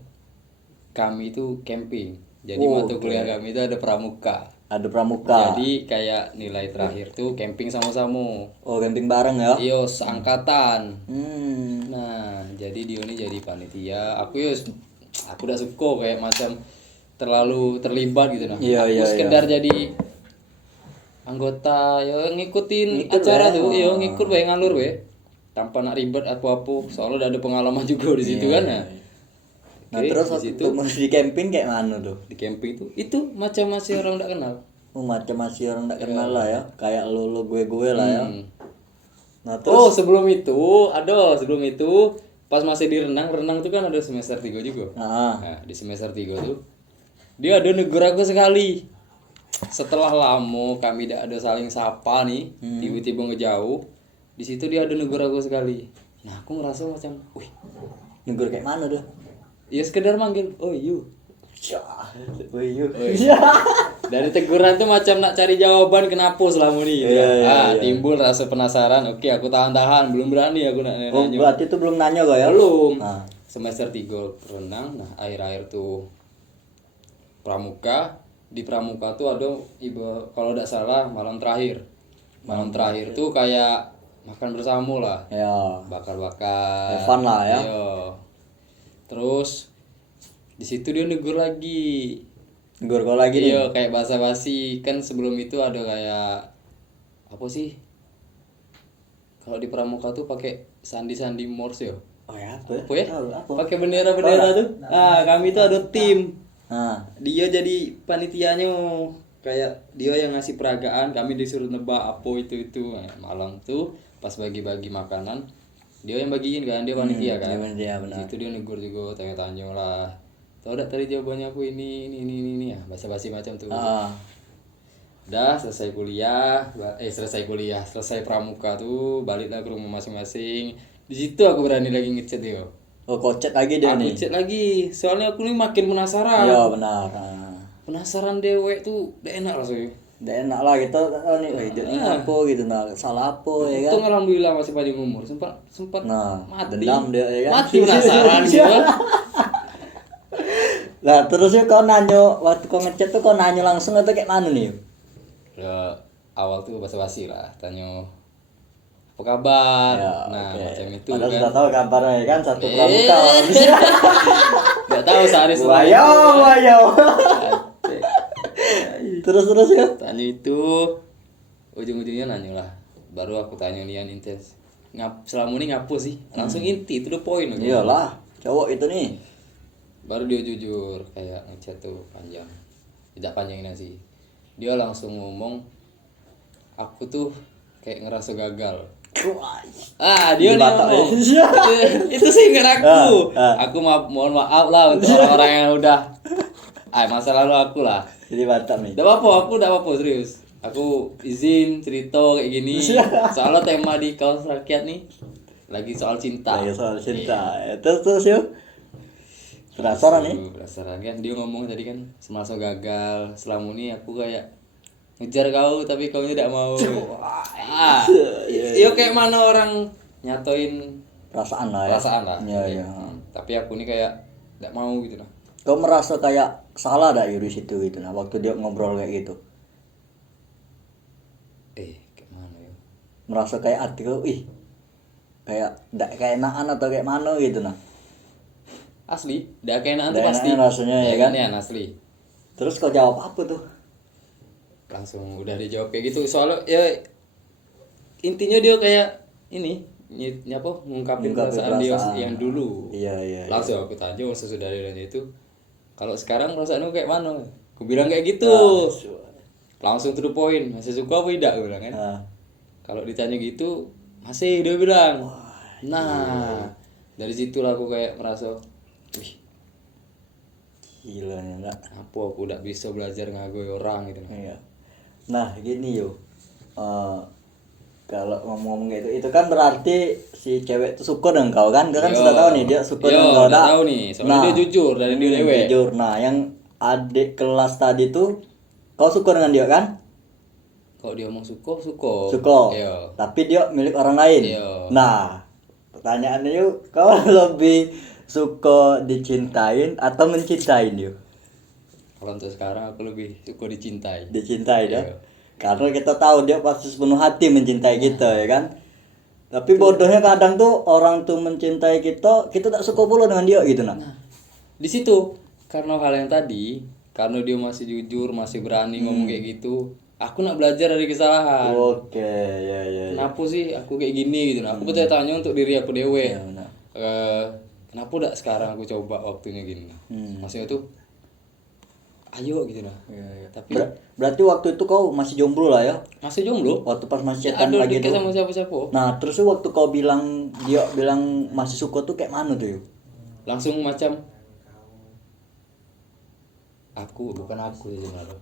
kami itu camping. Jadi mata kuliah kami itu ada pramuka. Ada pramuka. Jadi kayak nilai terakhir tuh camping sama-sama. Oh, camping bareng ya. Iyo seangkatan. Hmm. Nah, jadi dia ini jadi panitia. Aku udah suka kayak macam terlalu terlibat gitu nah. Iya, Aku sekedar jadi anggota ya ngikutin acara tuh, ya ngikut wae ngalur wae. Tanpa nak ribet apa-apa. Soalnya udah ada pengalaman juga di situ kan. Nah. Nah Oke, terus di waktu situ di camping kayak mana tuh? di camping itu macam masih orang nggak kenal. Macam masih orang nggak kenal lah ya, kayak lo gue lah ya. Hmm. Nah Oh, terus, sebelum itu pas masih di renang tuh kan ada semester 3 juga. nah, Nah, di semester 3 tuh dia ada negur aku sekali. Setelah lama kami tidak ada saling sapa nih, tiba-tiba ngejauh. Di situ dia ada negur aku sekali. Nah, aku ngerasa macam, wih, negur kayak mana tuh? ya sekedar manggil, oh you. Wih, yuk. Dari teguran tuh macam nak cari jawaban kenapa selama ini gitu. Timbul rasa penasaran. Oke, aku tahan-tahan, belum berani aku nak Oh, nanya. berarti itu belum nanya kok ya? Belum. Nah. Semester 3 renang, nah akhir-akhir tuh pramuka. Di pramuka tuh ada kalau tidak salah malam terakhir. Malam terakhir tuh kayak makan bersama lah. Ya. Bakar-bakar. Have fun lah ya. Iya. Terus di situ dia negur lagi. Negur kau lagi nih. Iya, kayak basa-basi. Kan sebelum itu ada kayak apa sih? Kalau di pramuka tuh pakai sandi-sandi Morse ya. Oh ya, apa? Apa ya? Tahu, apa? Pakai bendera-bendera tuh. Nah, kami tuh ada tim. Nah, Dia jadi panitianya, kayak dia yang ngasih peragaan, kami disuruh nebak apa itu. Nah, malam tuh pas bagi-bagi makanan, dia yang bagiin kan, dia panitia kan. dia Di benar. situ dia negur juga, tanya-tanya lah. Tahu enggak tadi jawabannya aku ini ya, basa-basi macam tuh. Ah, Udah selesai kuliah, selesai pramuka tuh, baliklah ke rumah masing-masing. Di situ aku berani lagi ngechat dia. oh kocet lagi dia Aku nih. chat lagi, soalnya aku nih makin penasaran. Iya benar. Nah. Penasaran dewek tuh udah enak rasanya. Udah enak lah kita tahu nih, wah hidupnya apa gitu, nah salah apa ya kan? Untung alhamdulillah masih panjang umur, sempat Nah, mati. dendam dia ya kan? Mati penasaran gitu. Lah terus yuk kau nanya, waktu kau ngechat tuh kau nanya langsung atau kayak mana nih? Ya, awal tuh basa-basi lah, tanya apa kabar. Ya, Nah, oke. macam itu Padahal kan. sudah tahu kabarnya ya kan, satu pramuka. Gak tahu sehari setelah Wayo, itu. wayo. Terus ya. Tanya itu, ujung-ujungnya nanya lah. Baru aku tanya Nian intens. Selama ini ngapu sih? Langsung inti, itu the point. Aku. Iyalah, cowok itu nih. Baru dia jujur, kayak ngechat tuh panjang. Tidak panjang ini sih. Dia langsung ngomong, aku tuh kayak ngerasa gagal. Dia nih Batak ngomong. ya. Itu sih nggak aku. Ah. Aku mohon maaf lah untuk orang-orang yang udah. Masa lalu aku lah. Jadi Batak nih. Tidak apa-apa, aku tidak apa-apa serius. Aku izin cerita kayak gini. Soalnya tema di Kaos Rakyat nih lagi soal cinta. Lagi soal cinta. Terus yuk. Penasaran nih. Penasaran kan dia ngomong tadi kan semasa gagal. Selama ini aku kayak ngejar kau tapi kau tidak mau. Yo kayak mana orang nyatoin Perasaan lah ya. perasaan lah. Iya, iya. Tapi aku ini kayak tidak mau gitu lah. Kau merasa kayak salah dak di situ gitu nah waktu dia ngobrol kayak gitu. Kayak mana ya? Merasa kayak hati kau, kayak ndak kayak enakan atau kayak mana gitu nah. Asli, udah kayak nanti Ndak pasti. enakan rasanya ya kan? Ya asli. Terus kau jawab apa tuh? Langsung udah dijawab kayak gitu. Soalnya ya intinya dia kayak ini ngungkapin perasaan dia yang dulu. Iya. Langsung aku tanya sesudah dia nanya itu, kalau sekarang perasaanmu kayak mana? Aku bilang kayak gitu. Langsung to the point, masih suka apa tidak? Aku bilang kan. Nah, Kalau ditanya gitu, masih dia bilang. Nah, dari situlah aku kayak merasa, wih, gila nih enggak. apa aku udah bisa belajar ngagoi orang gitu. Iya. Nah, gini yo. Kalau ngomong gitu, itu kan berarti si cewek itu suka dengan kau kan? Kau kan sudah tahu nih dia suka dengan kau. Udah tahu nih, soalnya dia jujur dari dia dewe. Jujur. Nah, yang adik kelas tadi tuh kau suka dengan dia kan? Kalau dia ngomong suka. Suka. Iya. Tapi dia milik orang lain. Iya. Nah, pertanyaannya yuk, kau lebih suka dicintain atau mencintain yuk? Kalau untuk sekarang aku lebih suka dicintai. Dicintai ya. Iya. Karena kita tahu dia pasti sepenuh hati mencintai kita ya kan. Tapi bodohnya kadang tuh orang tuh mencintai kita tak suka pula dengan dia gitu nah. Di situ karena hal yang tadi, karena dia masih jujur, masih berani ngomong kayak gitu, aku nak belajar dari kesalahan. Oke, ya. Kenapa sih aku kayak gini gitu nah. Aku bertanya-tanya untuk diri aku dewe. Ya, benar. kenapa udah sekarang aku coba waktunya gini. Maksudnya tuh ayo gitu nah. Tapi Berarti waktu itu kau masih jomblo lah ya? masih jomblo. Waktu pas masih Ya, chatan ada lagi deket tuh. sama siapa-siapa. Nah, terus tuh waktu kau bilang dia bilang masih suka tuh kayak mana tuh yuk? Langsung macam bukan aku sih sebenarnya.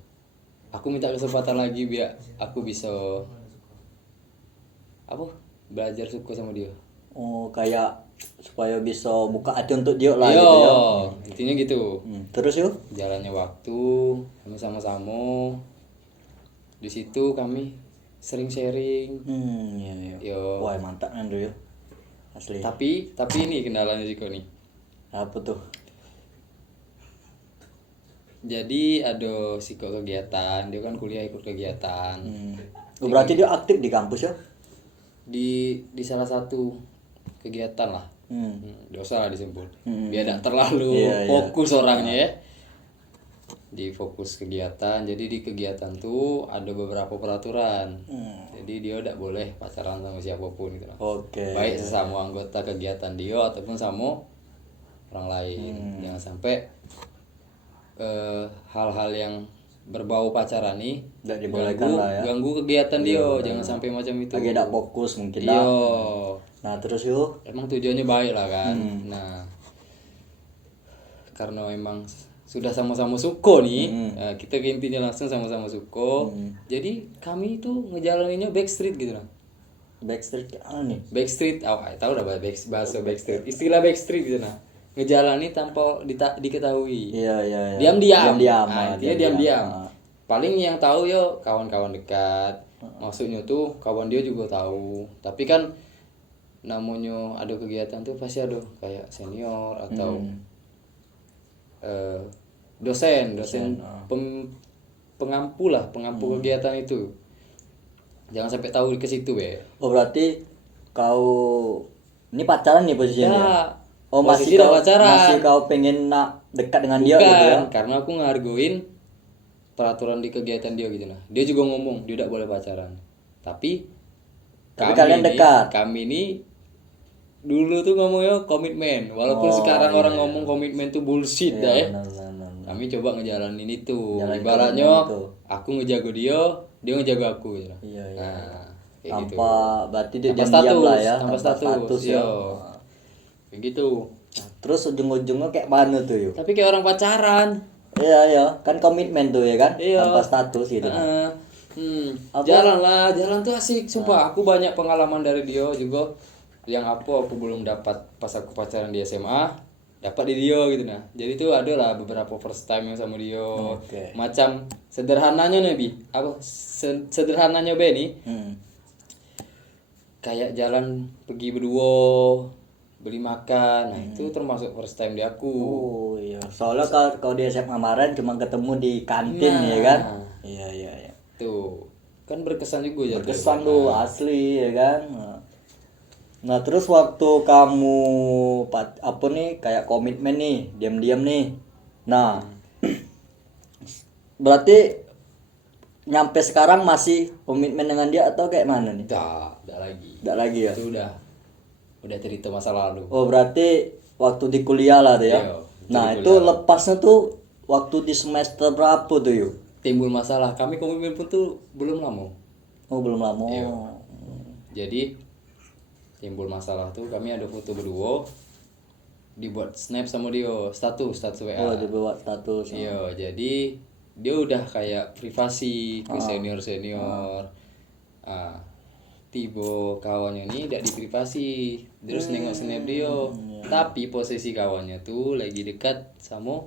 Aku minta kesempatan lagi biar aku bisa belajar suka sama dia. Oh, kayak supaya bisa buka hati untuk dia lah Iya, gitu ya. intinya gitu. Terus yuk? Jalannya waktu, kami sama-sama. Di situ kami sering sharing. Iya, iya. Yo. Wah, mantap kan tuh yuk. Asli. Tapi ini kendalanya sih kok nih. Apa tuh? Jadi ada psiko kegiatan, dia kan kuliah ikut kegiatan. Oh, berarti dia aktif di kampus ya? Di salah satu kegiatan lah. Dosa lah disebut. Biar tidak terlalu Iya, iya. fokus orangnya ya. Di fokus kegiatan. Jadi di kegiatan tuh ada beberapa peraturan. Jadi dia tidak boleh pacaran sama siapapun gitu lah. Oke. Baik sesama anggota kegiatan dia ataupun sama orang lain. Jangan sampai hal-hal yang berbau pacaran nih Tidak dibolehkan lah ya. ganggu kegiatan dia. Jangan sampai macam itu. Lagi tidak fokus mungkin Iya. lah. Nah, terus yuk. Emang tujuannya baik lah kan. Nah, karena memang sudah sama-sama suko nih, kita intinya langsung sama-sama suko. Jadi kami itu ngejalaninnya backstreet gitu lah. Backstreet kayak mana nih? Backstreet, tahu udah bahasa backstreet. Istilah backstreet gitu nah. Ngejalani tanpa diketahui. Iya, iya, iya. Diam-diam. Diam-diam. Nah, intinya diam-diam. Paling yang tahu yo kawan-kawan dekat. Maksudnya tuh kawan dia juga tahu. Tapi kan namanya ada kegiatan tuh pasti ada kayak senior atau dosen pengampu kegiatan itu. Jangan sampai tahu ke situ be. Oh, berarti kau ini pacaran nih posisinya? Ya, Oh, posisi masih udah kau pacaran. masih kau pengen nak dekat dengan dia gitu ya? Karena aku ngargoin peraturan di kegiatan dia gitu nah. Dia juga ngomong dia tidak boleh pacaran. Tapi kalian dekat. Kami ini dulu tuh ngomongnya komitmen. Walaupun sekarang orang ngomong komitmen tuh bullshit dah ya. Benar. Kami coba ngejalanin itu. Jalanin Ibaratnya komitmen itu. aku ngejaga dia ngejaga aku gitu. Iya, iya. Nah, kayak gitu. Tanpa berarti dia Tanpa diam-diam lah ya, tanpa status ya. yo. Kayak gitu. Nah, terus ujung-ujungnya kayak mana tuh yuk? Tapi kayak orang pacaran. Iya, iya, kan komitmen tuh ya kan? Iya. Tanpa status gitu. Jalan tuh asik sumpah. Aku banyak pengalaman dari dia juga yang aku belum dapat pas aku pacaran di SMA, dapat di dia gitu nah. Jadi tuh ada lah beberapa first time yang sama dia. Oke. Macam sederhananya nih Bi. Sederhananya Be nih. Kayak jalan pergi berdua, beli makan. Nah, itu termasuk first time di aku. Oh iya, soalnya kalau di SMA kemarin cuma ketemu di kantin Nah. ya kan? Iya, iya, iya. Tuh. Kan berkesan juga jatuh. Berkesan tuh asli ya kan? Nah, terus waktu kamu apa nih kayak komitmen nih, diam-diam nih. Nah, berarti nyampe sekarang masih komitmen dengan dia atau kayak mana nih? Udah lagi. Tidak lagi ya? Itu udah cerita masa lalu. Oh, berarti waktu di kuliah lah tuh ya? Iya, Nah, di itu kuliah. lepasnya tuh waktu di semester berapa tuh yuk? Timbul masalah. Kami komitmen pun tuh belum lama. Oh, belum lama. Iya. Jadi timbul masalah tuh kami ada foto berdua dibuat snap sama dia status WA. Oh, dibuat status. Iya, jadi dia udah kayak privasi ke senior. Tiba kawannya ini tidak diprivasi, terus nengok snap dia. Tapi posisi kawannya tuh lagi dekat sama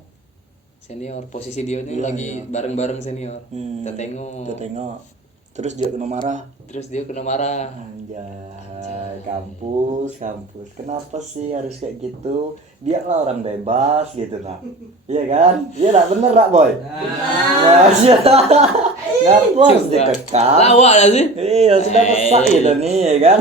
senior. Posisi dia nih lagi bareng-bareng senior. Kita tengok. Kita tengok. Terus dia kena marah. Terus dia kena marah. Anjay, kampus. Kenapa sih harus kayak gitu? Biarlah orang bebas gitu nah. Iya kan? Iya tak bener tak boy? Nah, iya. Ngapa harus dikekang? Lawak lah sih. Iya, sudah pesak gitu nih ya kan?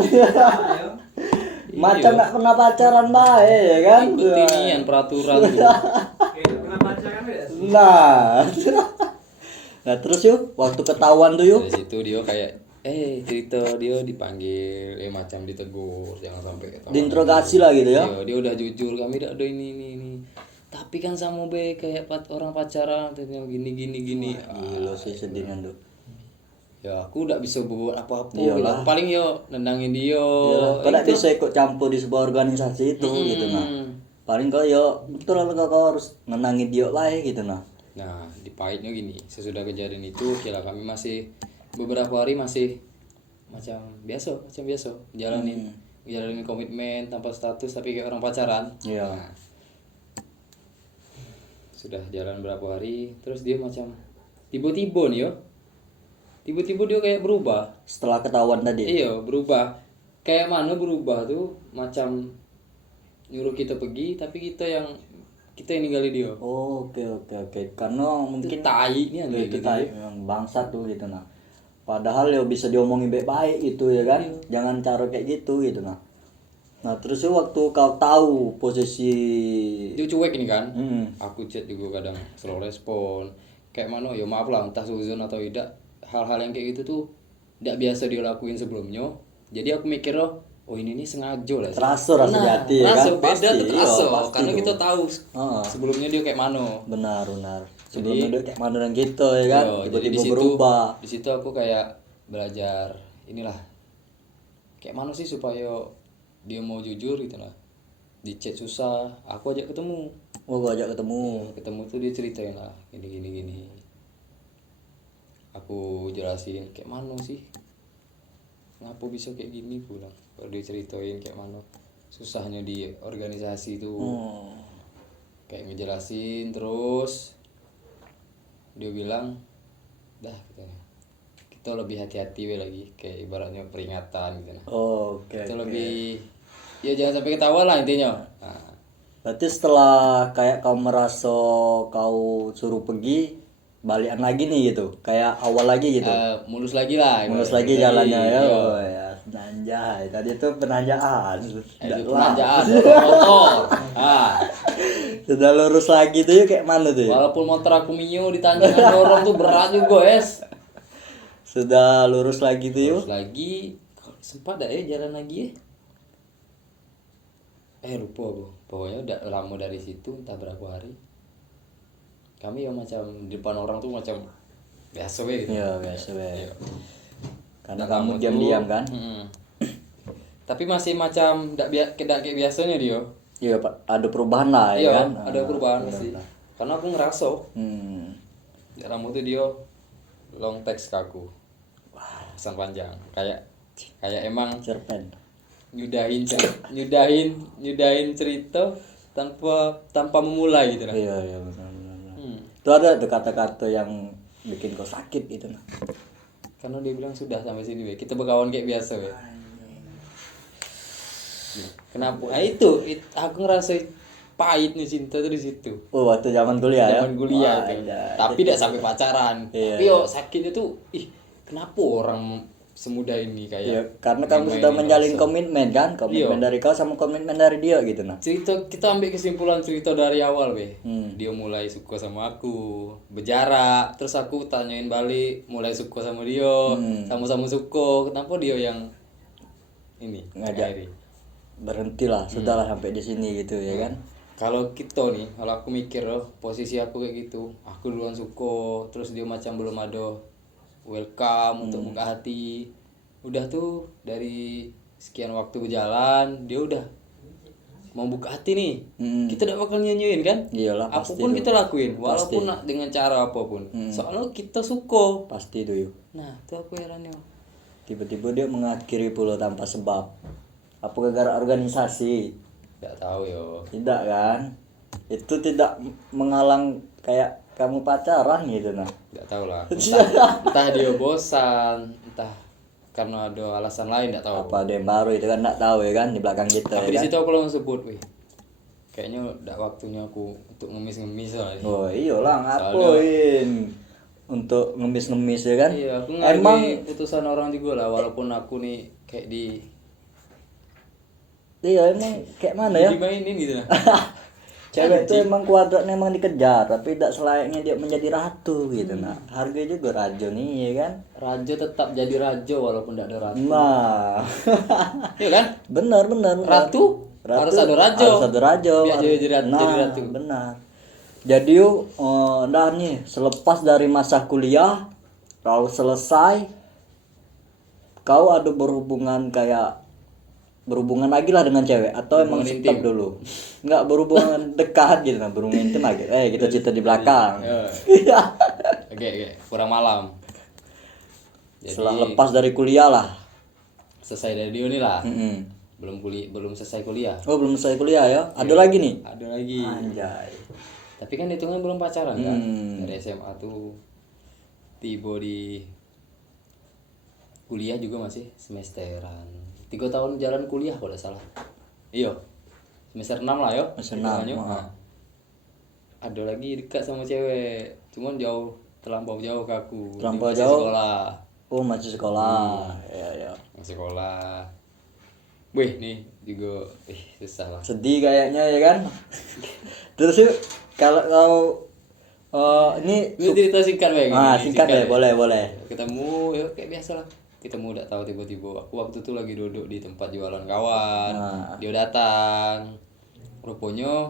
Macam gak pernah pacaran baik ya kan? Ikuti nih peraturan tuh. Kenapa pacaran beda? Nah. Nah, terus yuk waktu ketahuan tuh yuk. Dari situ dia kayak cerita dia dipanggil macam ditegur jangan sampai ketahuan. Diinterogasi lah gitu ya. Iya, dia udah jujur kami tidak ada ini. Tapi kan sama be kayak orang pacaran katanya gini. Gila sih sedihnya tuh. Ya aku udah bisa berbuat apa-apa. Iyalah. Aku paling yo nendangin dia. Kau tidak bisa ikut campur di sebuah organisasi itu gitu nah. Paling kau yo betul lah kau harus menangin dia lah gitu nah. Nah, di pahitnya gini, sesudah kejadian itu kira kami masih beberapa hari masih macam biasa, jalanin komitmen tanpa status tapi kayak orang pacaran. Iya. Nah, sudah jalan berapa hari, terus dia macam tiba-tiba nih yo, tiba-tiba dia kayak berubah. Setelah ketahuan tadi. Iya, berubah. Kayak mana berubah tuh macam nyuruh kita pergi tapi kita yang ninggalin dia. Oh, oke. Karena mungkin Itu tai nih itu gitu, memang bangsat tuh gitu nah. Padahal ya bisa diomongin baik-baik itu ya kan. Jangan cara kayak gitu nah. Nah, terus waktu kau tahu posisi Dia cuek ini kan. Hmm. Aku chat juga kadang slow respon. Kayak mana ya maaf lah entah suzon atau tidak. Hal-hal yang kayak gitu tuh tidak biasa dia lakuin sebelumnya. Jadi aku mikir oh ini nih sengaja lah. Terasa rasa di hati ya kan. Beda tuh terasa. Iya, pasti Karena tuh. kita tahu Heeh. sebelumnya dia kayak mana. Benar. Sebelumnya dia kayak mana dan gitu ya kan. Yo, jadi Tiba-tiba di situ, berubah. Di situ aku kayak belajar inilah. Kayak mana sih supaya dia mau jujur gitu lah. Di chat susah, aku ajak ketemu. Oh, gua ajak ketemu. Ketemu tuh dia ceritain lah gini. Aku jelasin kayak mana sih. Kenapa bisa kayak gini pulang. Kalau dia ceritain kayak mana susahnya di organisasi itu. Kayak ngejelasin terus dia bilang dah katanya kita lebih hati-hati we lagi kayak ibaratnya peringatan gitu nah. Oke. Kita lebih ya jangan sampai ketahuan lah intinya. Nah, Berarti setelah kayak kau merasa kau suruh pergi, balikan lagi nih gitu. Kayak awal lagi gitu. mulus lagi lah. Mulus lagi jalannya ya. Oh ya, penanjai. Tadi itu penanjaan. Itu penanjaan motor. Sudah lurus lagi tuh ya kayak mana tuh ya? Walaupun motor aku mio di tanjakan dorong tuh berat juga es. Sudah lurus lagi tuh yuk. Terus lagi sempat dah ya jalan lagi ya. Lupa aku. Pokoknya udah lama dari situ entah berapa hari. Kami ya macam di depan orang tuh macam biasa we gitu. Iya biasa we. Iya. Karena Dan kamu tuh- diam-diam kan? Tapi masih macam tidak kayak biasanya dia. Iya Pak, ada perubahan lah ya Iya, kan? ada perubahan pasti. Karena aku ngerasa ya rambut tuh dia long text ke aku. Pesan panjang. Kayak emang Cerpen. nyudahin cerita tanpa memulai gitu nah. Iya benar. Itu ada tuh kata-kata yang bikin kau sakit gitu nah. Karena dia bilang sudah sampai sini we. Kita berkawan kayak biasa we. Kenapa? Nah itu aku ngerasa pahitnya cinta tuh di situ. Oh waktu zaman kuliah ya? Zaman kuliah Wah, itu. iya. Tapi tidak sampai pacaran. Iya, Tapi yo sakitnya tuh kenapa orang semudah ini kayak Iya, karena kamu main-main sudah di menjalin rasa. komitmen kan? Komitmen dari kau sama komitmen dari dia gitu nah. Cerita kita ambil kesimpulan cerita dari awal be. Hmm. Dia mulai suka sama aku, berjarak, terus aku tanyain balik, mulai suka sama dia, sama-sama suka. Kenapa dia yang ini Ngajak. akhiri? Berhentilah, sudahlah sampai di sini gitu ya kan? Kalau kita nih, kalau aku mikir posisi aku kayak gitu, aku duluan suka, terus dia macam belum ada welcome untuk buka hati. Udah tuh dari sekian waktu berjalan, dia udah mau buka hati nih. Kita tidak bakal nyanyiin kan? Iyalah pasti Apapun tuh. kita lakuin, walaupun dengan cara apapun. Soalnya kita suka. Pasti tuh yuk. Nah, itu aku herannya. Tiba-tiba dia mengakhiri pula tanpa sebab. Apa gara-gara organisasi? Tidak tahu yo. Tidak kan? Itu tidak menghalang kayak kamu pacaran gitu nah. Tidak tahu lah. Entah dia bosan, entah karena ada alasan lain, tidak tahu. Apa ada yang baru itu kan enggak tahu ya kan di belakang kita Tapi ya di kan. situ aku langsung sebut, wih. Kayaknya udah waktunya aku untuk ngemis-ngemis lah. Oh iyalah ngapain untuk ngemis-ngemis ya kan? Iya, aku Emang ngargai putusan orang juga lah, walaupun aku nih kayak iya emang kayak mana ya? dimainin gitu nah. Cewek itu emang kuadratnya emang dikejar, tapi tidak selayaknya dia menjadi ratu gitu. Nah, harga juga rajo nih, ya kan? Rajo tetap jadi rajo walaupun tidak ada ratu. Nah, Iya kan? benar. Ratu harus ada rajo. Harus ada rajo. Biar jadi Nah, ratu. benar. Jadi yuk, dah nih, selepas dari masa kuliah, lalu selesai, kau ada berhubungan lagi lah dengan cewek atau emang Berhubungan stop intim. dulu? Nggak berhubungan dekat gitu, nah, berhubungan intim lagi. Kita cerita di belakang. Oke, kurang malam. Jadi Setelah lepas dari kuliah lah. selesai dari dia nih lah. Mm-mm. Belum selesai kuliah. Oh, belum selesai kuliah ya? Ada lagi nih? Ada lagi. Anjay. Tapi kan hitungan belum pacaran kan. Hmm. Dari SMA tuh tiba di kuliah juga masih semesteran. 3 tahun jalan kuliah kalau tidak salah. Iya. Semester 6 lah yo. Semester 6, hitungannya. heeh. Nah, ada lagi dekat sama cewek. Cuman jauh, terlampau jauh ke aku. Terlampau Dia masih jauh? Sekolah. Oh, masih sekolah. Ya. Masih sekolah. Wih, nih juga susah lah. Sedih kayaknya ya kan? Terus yuk, kalau ini Ini cerita singkat Bang. singkat deh, boleh. Ketemu ya kayak biasa lah. Ketemu udah tahu tiba-tiba aku waktu itu lagi duduk di tempat jualan kawan. Nah. Dia datang. Rupanya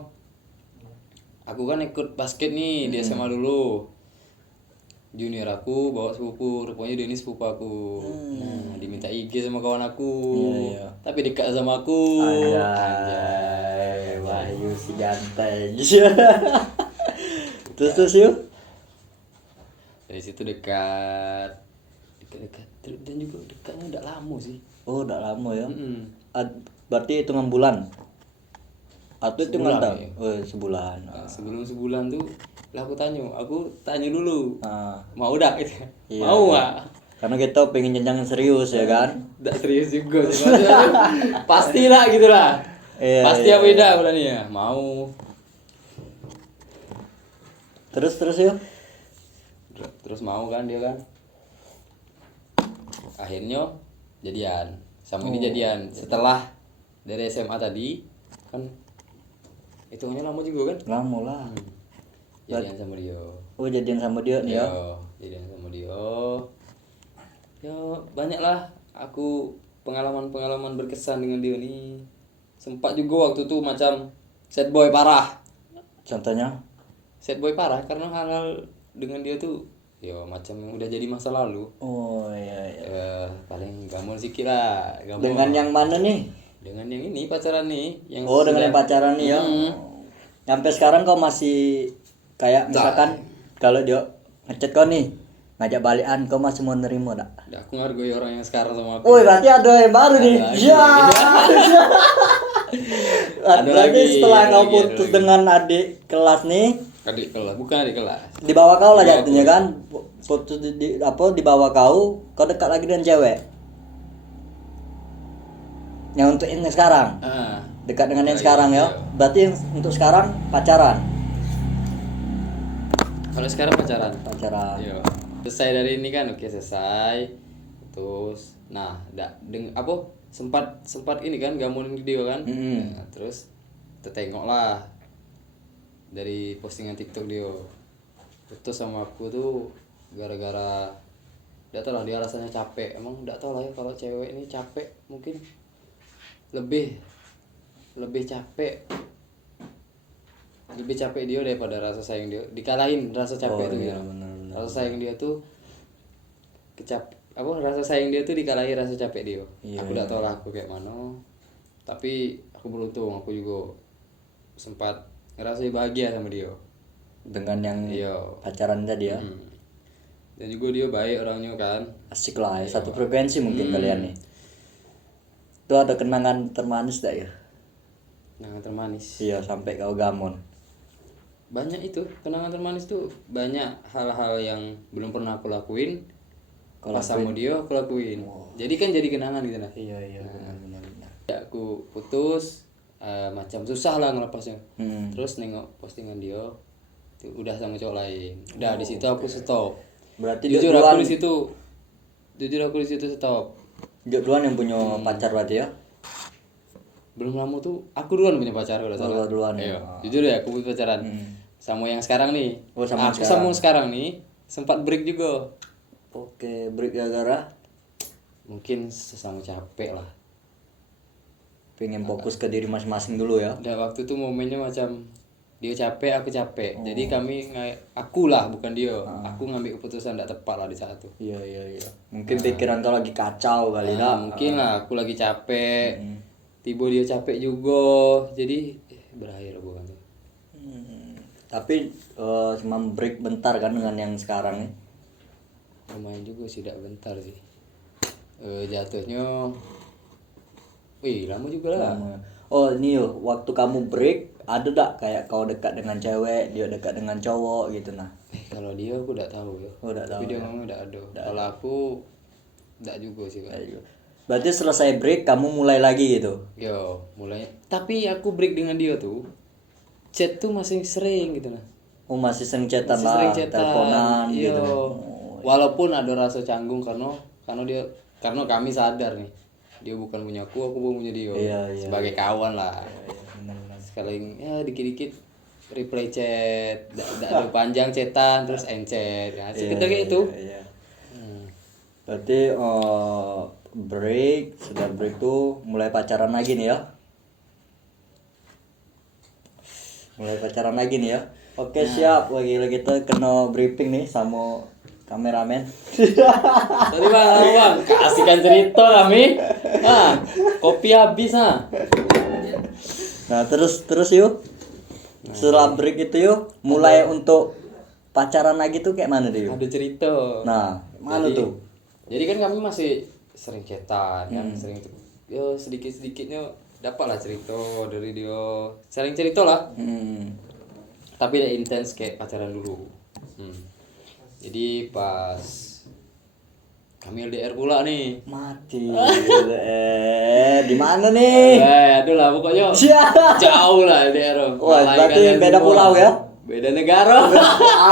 aku kan ikut basket nih di SMA dulu. Junior aku bawa sepupu, rupanya dia ini sepupu aku. Nah, diminta IG sama kawan aku. Iya. Tapi dekat sama aku. Anjay, Wahyu si ganteng. Terus yuk. Dari situ dekat dan juga dekatnya udah lama sih. Oh, udah lama ya. Mm-mm. Berarti hitungan bulan. Atau hitungan Sebulan, tahun? ya. Oh, sebulan. Nah, sebelum sebulan tuh lah aku tanya dulu. Nah, Mau dah gitu. iya, Mau iya. nggak? Karena kita pengen jenjang serius ya kan. Nggak serius juga sih. Maksudnya pasti lah gitu lah. Iya, Pasti iya, ya beda bulan ya. Mau. Terus yuk. Terus mau kan dia kan. Akhirnya jadian. Sama ini jadian. Setelah dari SMA tadi kan hitungannya lama juga kan. Lama lah. Jadian sama dia. Oh, jadian sama dia nih ya. Yo, jadian sama dia. Ya banyak lah aku pengalaman berkesan dengan dia nih. Sempat juga waktu itu macam sad boy parah. Contohnya? Sad boy parah karena hal-hal dengan dia tuh ya macam yang udah jadi masa lalu. Oh, iya. Ya paling gamon sedikit lah. Gamon. Dengan yang mana nih? Dengan yang ini pacaran nih. Yang Oh, dengan sudah- yang pacaran nih ya. Sampai sekarang kau masih kayak misalkan kalau dia ngechat kau nih, ngajak balikan, kau masih mau nerima tak? Udah, aku ngargoi orang yang sekarang sama aku. Oh, berarti ada yang baru nih. lagi. Ya. Ada Berarti lagi, setelah ada kau lagi, putus ada lagi. dengan adik kelas nih, Adik kelas, bukan adik kelas. di bawah kau lah Di bawah jatuhnya aku. kan? Putus di bawah kau dekat lagi dengan cewek. Yang untuk ini sekarang, Ah, dekat dengan yang Iya, sekarang iya. ya. Berarti yang untuk sekarang pacaran. kalau sekarang pacaran. Pacaran. Iya. Selesai dari ini kan, oke selesai. Terus, nah, sempat ini kan gamonin dia kan. Mm-mm. Nah, terus tertengok lah dari postingan TikTok dia. Putus sama aku tuh gara-gara nggak tahu lah dia rasanya capek. Emang nggak tahu lah ya kalau cewek ini capek mungkin lebih capek dia daripada rasa sayang dia, dikalahin rasa capek Oh, tuh iya, gitu. benar. Rasa sayang dia tuh rasa sayang dia tuh dikalahin rasa capek dia. Iya, Aku nggak tahu lah aku kayak mana, tapi aku beruntung aku juga sempat ngerasa bahagia sama dia. Dengan yang Iya. pacaran tadi ya. Dan juga dia baik orangnya kan. Asik lah ya. Satu frekuensi mungkin kalian nih. Itu ada kenangan termanis tak ya? Kenangan termanis. Iya, sampai kau gamon. Banyak itu kenangan termanis tuh, banyak hal-hal yang belum pernah aku lakuin. Kau Pas sama dia aku lakuin. Jadi kan jadi kenangan gitu nah. Iya, benar. Ya, aku putus macam susah lah ngelepasnya. Terus nengok postingan dia tuh udah sama cowok lain. Udah di situ aku stop. Berarti Jujur dia aku duluan, di situ stop. dia duluan yang punya pacar berarti ya? belum lama tuh aku duluan punya pacar kalau salah. duluan ya. Iya. Jujur ya, aku punya pacaran. Sama yang sekarang nih. Oh, sama yang aku sekarang. sambung sekarang nih, sempat break juga. Oke, break gara-gara Mungkin sesama capek lah. pengen fokus ke diri masing-masing dulu ya. Dan waktu itu momennya macam dia capek, aku capek. Jadi aku lah bukan dia. Aku ngambil keputusan tidak tepat lah di saat itu. Iya. Mungkin pikiran kau lagi kacau kali dah. Mungkin lah aku lagi capek. Tiba dia capek juga. Jadi berakhir bukan tuh. Tapi cuma break bentar kan dengan yang sekarang nih. Lumayan juga sih, tidak bentar sih. Jatuhnya lama juga lah. Oh ini yo, waktu kamu break ada tak kayak kau dekat dengan cewek, dia dekat dengan cowok gitu nah? Kalau dia aku udah tahu ya. Oh, udah tahu Tapi dia ngomong udah ada. Kalau aku enggak juga sih, Pak. Berarti selesai break kamu mulai lagi gitu? Yo, mulai. Tapi aku break dengan dia tuh. Chat tuh masih sering gitu nah. Oh masih sering chatan Masih lah, sering chatan. teleponan Iya. gitu. Walaupun ada rasa canggung karena kami sadar nih. Dia bukan punya aku bukan punya dia. Iya. Sebagai kawan lah. Benar-benar. Sekali ya dikit-dikit reply chat, ada panjang chatan terus end chat. Ya, sekitar kayak itu. Iya. Berarti sudah break tuh mulai pacaran lagi nih ya? Mulai pacaran lagi nih ya? Oke siap, lagi kita kena briefing nih sama kameramen. Tadi bang, kasihkan cerita kami. Kopi habis Nah terus yuk, setelah break itu yuk, mulai untuk pacaran lagi tuh kayak mana deh yuk? Ada cerita. Nah mana tuh? Jadi kan kami masih sering chatan kan, sering sedikit-sedikitnya dapatlah cerita dari dia. Sering cerita lah. Tapi tidak intens kayak pacaran dulu. Jadi pas kami LDR pula nih. Mati. Di mana nih? Aduh lah pokoknya Siap. jauh lah LDR. Wah, Malaikat berarti yang beda semua. pulau ya? Beda negara.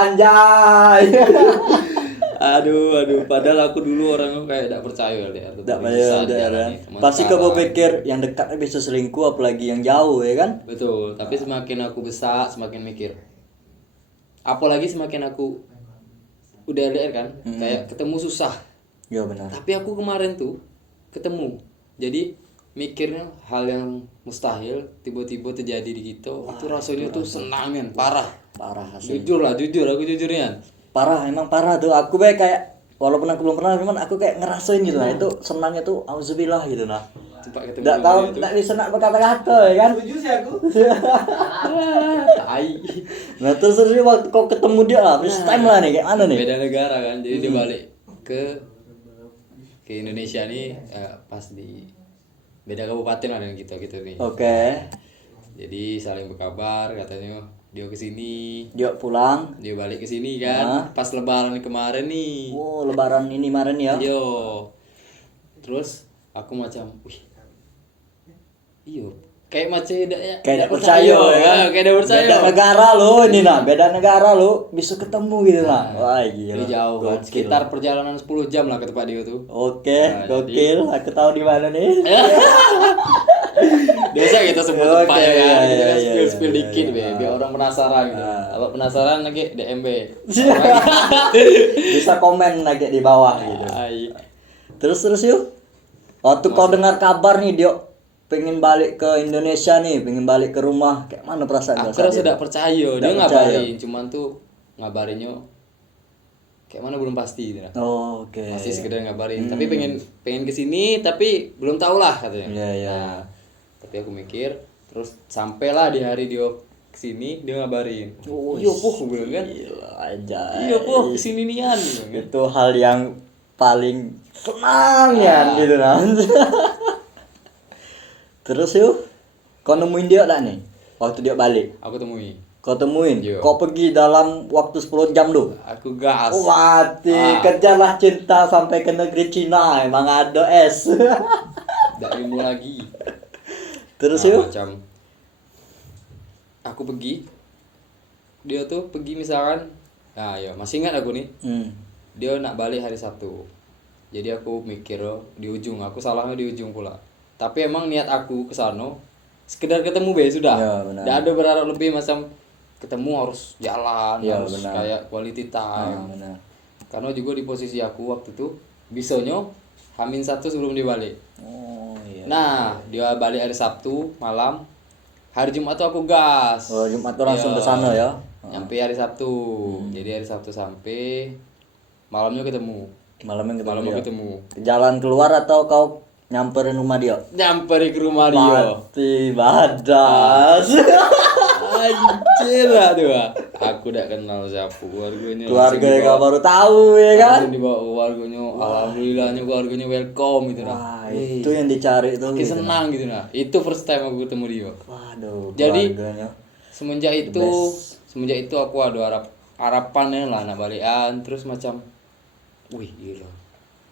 Anjay. Aduh, padahal aku dulu orang kayak tidak percaya LDR. Tidak banyak daerah. Pasti kau berpikir yang dekat bisa selingkuh, apalagi yang jauh ya kan? Betul, tapi semakin aku besar, semakin mikir. Apalagi semakin aku udah LDR kan, kayak ketemu susah. Ya benar. Tapi aku kemarin tuh ketemu. Jadi mikirnya hal yang mustahil tiba-tiba terjadi di kita, itu rasanya tuh senang kan, parah. Parah asli. Jujur, aku jujurnya. Parah, emang parah tuh. Aku kayak walaupun aku belum pernah, cuman aku kayak ngerasain gitu nah. Itu senangnya tuh auzubillah gitu nah. Cepat ketemu. Enggak tahu, enggak bisa nak berkata-kata ya kan? Setuju sih aku. Tai. Nah terus waktu kau ketemu dia lah, first time lah nih, kayak mana nih? Beda negara kan, jadi dia balik ke Indonesia nih pas di beda kabupaten lah dengan kita gitu nih. Oke. Jadi saling berkabar, katanya dia kesini, Dia pulang. dia balik ke sini kan, pas lebaran kemarin nih. Oh, lebaran ini kemarin ya. Yo. Terus aku macam, kayak macam Kayak tidak percaya ya kan? Kayak tidak percaya. Beda negara lo ini nah, beda negara lo bisa ketemu gitu nah. Wah gila. Ini jauh kan, Gokil. sekitar perjalanan 10 jam lah ke tempat dia tuh. Oke, gokil. Aku tahu di mana nih. Biasa kita sebut Oke, tempat ya kan, iya, spill iya, dikit iya. biar orang penasaran gitu. Kalau penasaran lagi DMB. Bisa komen lagi di bawah gitu. Ai. Terus yuk. Waktu kau dengar kabar nih dia pengen balik ke Indonesia nih, pengen balik ke rumah, kayak mana perasaan kau Aku saat rasa itu? tidak percaya, dia Nggak percaya. ngabarin, cuman tuh ngabarinnya kayak mana belum pasti gitu. Oh, oke. Masih sekedar ngabarin, tapi pengen kesini tapi belum tahu lah katanya. Iya. Nah, tapi aku mikir, terus sampailah di hari dia kesini dia ngabarin. Oh, Iya poh bilang kan. Gila aja. Iya poh kesini nian. Bilang kan. Itu hal yang paling senang ya gitu nah. Terus yuk, kau nemuin dia tak nih? Waktu dia balik, Aku temui. kau temuin, Iya. kau pergi dalam waktu 10 jam tuh. Aku gas. Oh, mati, kejarlah cinta sampai ke negeri Cina, emang ada es. Nggak ilmu lagi. Terus Nah, yuk, macam aku pergi, dia tuh pergi misalkan, nah ya masih ingat aku nih, dia nak balik hari Sabtu. Jadi aku mikir di ujung, aku salahnya di ujung pula. Tapi emang niat aku ke sana sekedar ketemu be sudah. Ya, benar. Nggak ada berharap lebih macam ketemu harus jalan, Ya, harus benar. kayak quality time. Benar. Karena juga di posisi aku waktu itu bisanya H-1 sebelum dia balik. Oh iya. Nah, dia balik hari Sabtu malam. Hari Jumat tuh aku gas. Oh, Jumat tuh langsung Iya. ke sana ya. Nyampe hari Sabtu. Jadi hari Sabtu sampai malamnya ketemu. Malamnya ketemu. Malamnya dia. ketemu. Jalan keluar atau kau nyamperin rumah dia? Nyamperin ke rumah dia. Mati badas. Anjir lah tuh. Aku udah kenal siapa keluarganya. Keluarga yang kau baru tahu ya kan? Langsung dibawa ke keluarganya. Alhamdulillahnya keluarganya welcome gitu nah. Wah, itu yang dicari tuh. Makin gitu. senang gitu nah. Itu first time aku ketemu dia. Waduh. Jadi, keluarganya. semenjak itu aku ada harapannya lah anak balikan terus macam wih gila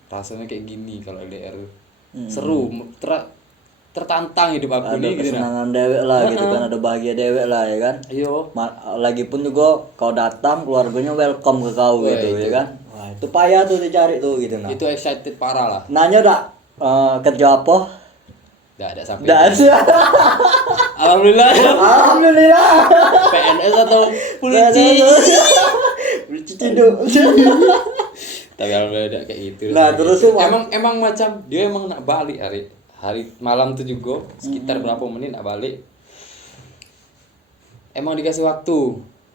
rasanya kayak gini kalau LDR seru tertantang hidup aku ada nih gitu nah. kesenangan dewek lah gitu kan, ada bahagia dewek lah ya kan. Iya. Lagipun juga kau datang keluarganya welcome ke kau Wah, gitu itu. ya kan. Wah, itu payah tuh dicari tuh gitu nah. Itu excited parah lah. Nanya dak kerja apa? Nggak ada sampai Nggak ada. alhamdulillah Alhamdulillah. PNS atau polisi Polisi ciduk. tapi alhamdulillah tidak kayak gitu. Nah, terus tuh, emang macam dia emang nak balik hari malam tuh juga sekitar berapa menit nak balik. Emang dikasih waktu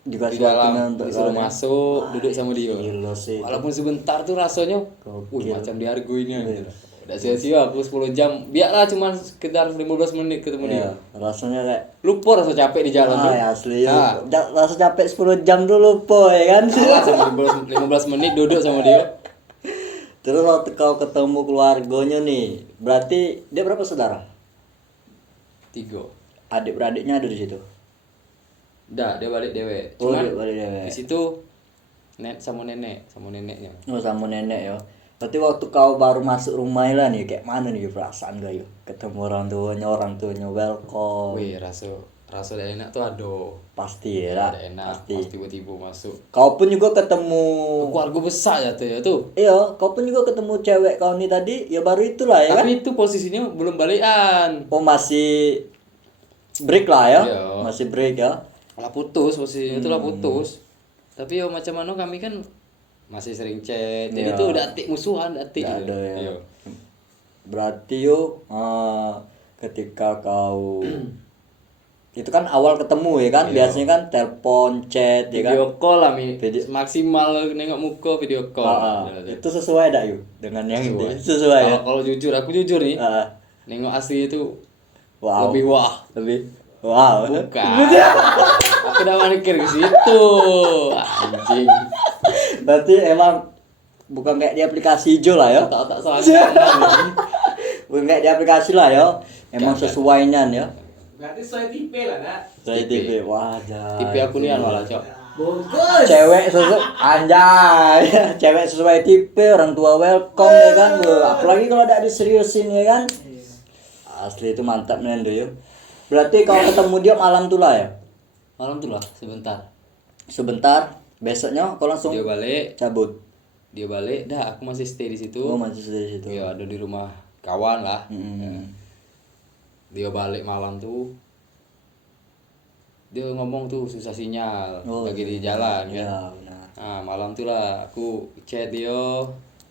Dikasih di dalam waktunya untuk disuruh kalian. masuk duduk sama dia. Gila sih. Walaupun sebentar tuh rasanya, Gokil. macam dihargoinya gitu. Udah sia-sia aku 10 jam, biarlah cuma sekitar 15 menit ketemu dia. Iya, rasanya kayak Lupa rasa capek di jalan tuh. ya asli ya. Nah, Rasa capek 10 jam dulu po ya kan. kalah sama 15 menit duduk sama dia. Terus waktu kau ketemu keluarganya nih, berarti dia berapa saudara? 3. Adik-beradiknya ada di situ. Dah, dia balik dewe. Oh, Cuman dia balik dewek. di situ sama neneknya. Oh, sama nenek ya. Berarti waktu kau baru masuk rumah lah nih, kayak mana nih perasaan kau yuk? Ketemu orang tuanya welcome. Wih, rasa dah enak tuh aduh. Pasti ya, Ada enak, pasti. pas tiba-tiba masuk. Kau pun juga ketemu. Keluarga besar ya tuh ya tuh. Iya, kau pun juga ketemu cewek kau nih tadi, ya baru itulah ya kan? Tapi itu posisinya belum balikan. Oh, masih break lah ya? Iya. Masih break ya? Lah putus posisinya itu lah putus. Tapi ya macam mana kami kan masih sering chat. Jadi Iya. tuh udah atik musuhan, atik Nggak gitu. ada ya. Iya. Berarti yuk ketika kau itu kan awal ketemu ya kan, biasanya kan telepon, chat ya kan. Video call lah mi. Video- Maksimal nengok muka video call. Itu sesuai dak yuk dengan yang itu? Sesuai. Sesuai ya. Kalau jujur, aku jujur nih. Ah, Nengok asli itu wow. lebih wah. Lebih wow. Bukan. Aku udah mikir ke situ. Anjing. Berarti emang bukan kayak di aplikasi hijau lah ya. Tak salah. Bukan kayak di aplikasi lah ya. Emang Bukan. sesuainya ya. Berarti sesuai tipe lah, nak. Dari TV wajah. Tipe aku nih malah, Cok. Bungkus. Cewek sesuai anjay. Cewek sesuai tipe, orang tua welcome ya kan. Wah, apalagi kalau ada diseriusin ya kan. Asli itu mantap nih ya. Berarti kalau ketemu dia malam tuh lah ya. Malam tuh lah sebentar. Sebentar, besoknya kau langsung Dia balik, dah aku masih stay di situ. Oh, masih di situ. Ya ada di rumah kawan lah. Hmm. Dia balik malam tuh. Dia ngomong tuh susah sinyal, Oh, lagi di jalan kan. Ya, benar. Nah, malam tuh lah aku chat dia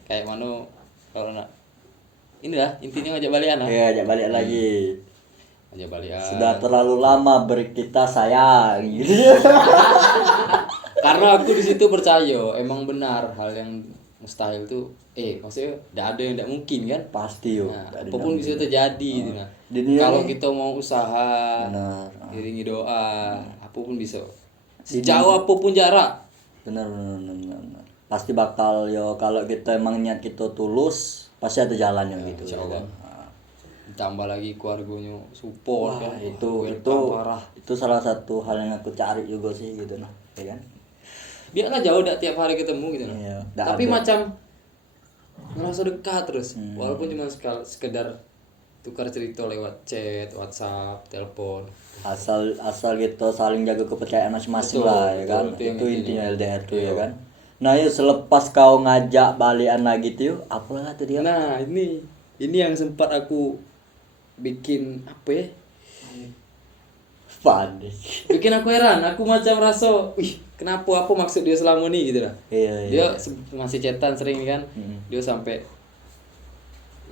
kayak mana kalau nak ini lah intinya ngajak balikan lah. Oke, ajak balik lagi. Ngajak balikan. Sudah terlalu lama kita sayang gitu. Karena aku di situ percaya emang benar hal yang mustahil tuh maksudnya tidak ada yang tidak mungkin kan. Pasti yuk. Nah, Nggak ada apapun yang bisa terjadi gitu nah. Di dunia Kalau ini- kita mau usaha, Benar. iringi doa, apapun bisa. Sejauh apapun jarak. Benar. Benar. Pasti bakal yo kalau kita emang niat kita tulus, pasti ada jalannya gitu. insya ya Allah. kan? Nah, Ditambah lagi keluarganya support kan. itu Welcome parah. itu salah satu hal yang aku cari juga sih gitu nah, ya kan? Biarlah jauh dah tiap hari ketemu gitu nah. Iya, nggak Tapi ada. macam ngerasa dekat terus. Hmm. Walaupun cuma sekedar tukar cerita lewat chat, WhatsApp, telepon. Asal kita saling jaga kepercayaan masing-masing Betul, lah ya betul, kan. itu yang Itu intinya intinya. LDR tuh ya Iya. kan. Nah, yuk selepas kau ngajak balikan lagi tuh, apa lah tuh dia? Nah, ini yang sempat aku bikin apa ya? Panis. Bikin aku heran, aku macam rasa, wih, kenapa apa maksud dia selama ini gitu lah. Iya, Dia masih chatan sering kan. Dia sampai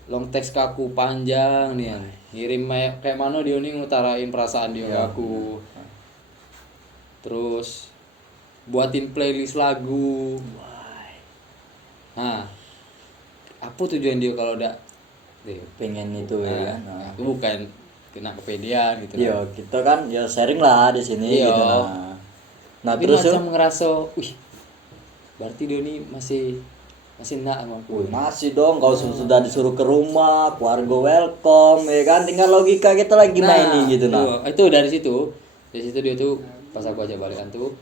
long text ke aku panjang nih kan. Ngirim kayak mana dia nih ngutarain perasaan dia ke aku. Terus buatin playlist lagu. Nah, apa tujuan dia kalau udah pengen itu ya kan. Nah. aku bukan kena kepedean gitu Iya, kita kan ya sharing lah di sini Iya. gitu nah. Nah, tapi terus macam ngerasa, wih, berarti dia nih masih nak sama aku. masih dong kalau sudah disuruh ke rumah, keluarga welcome ya kan, tinggal logika kita lagi mainin gitu nah. Itu dari situ dia tuh pas aku ajak balikan tuh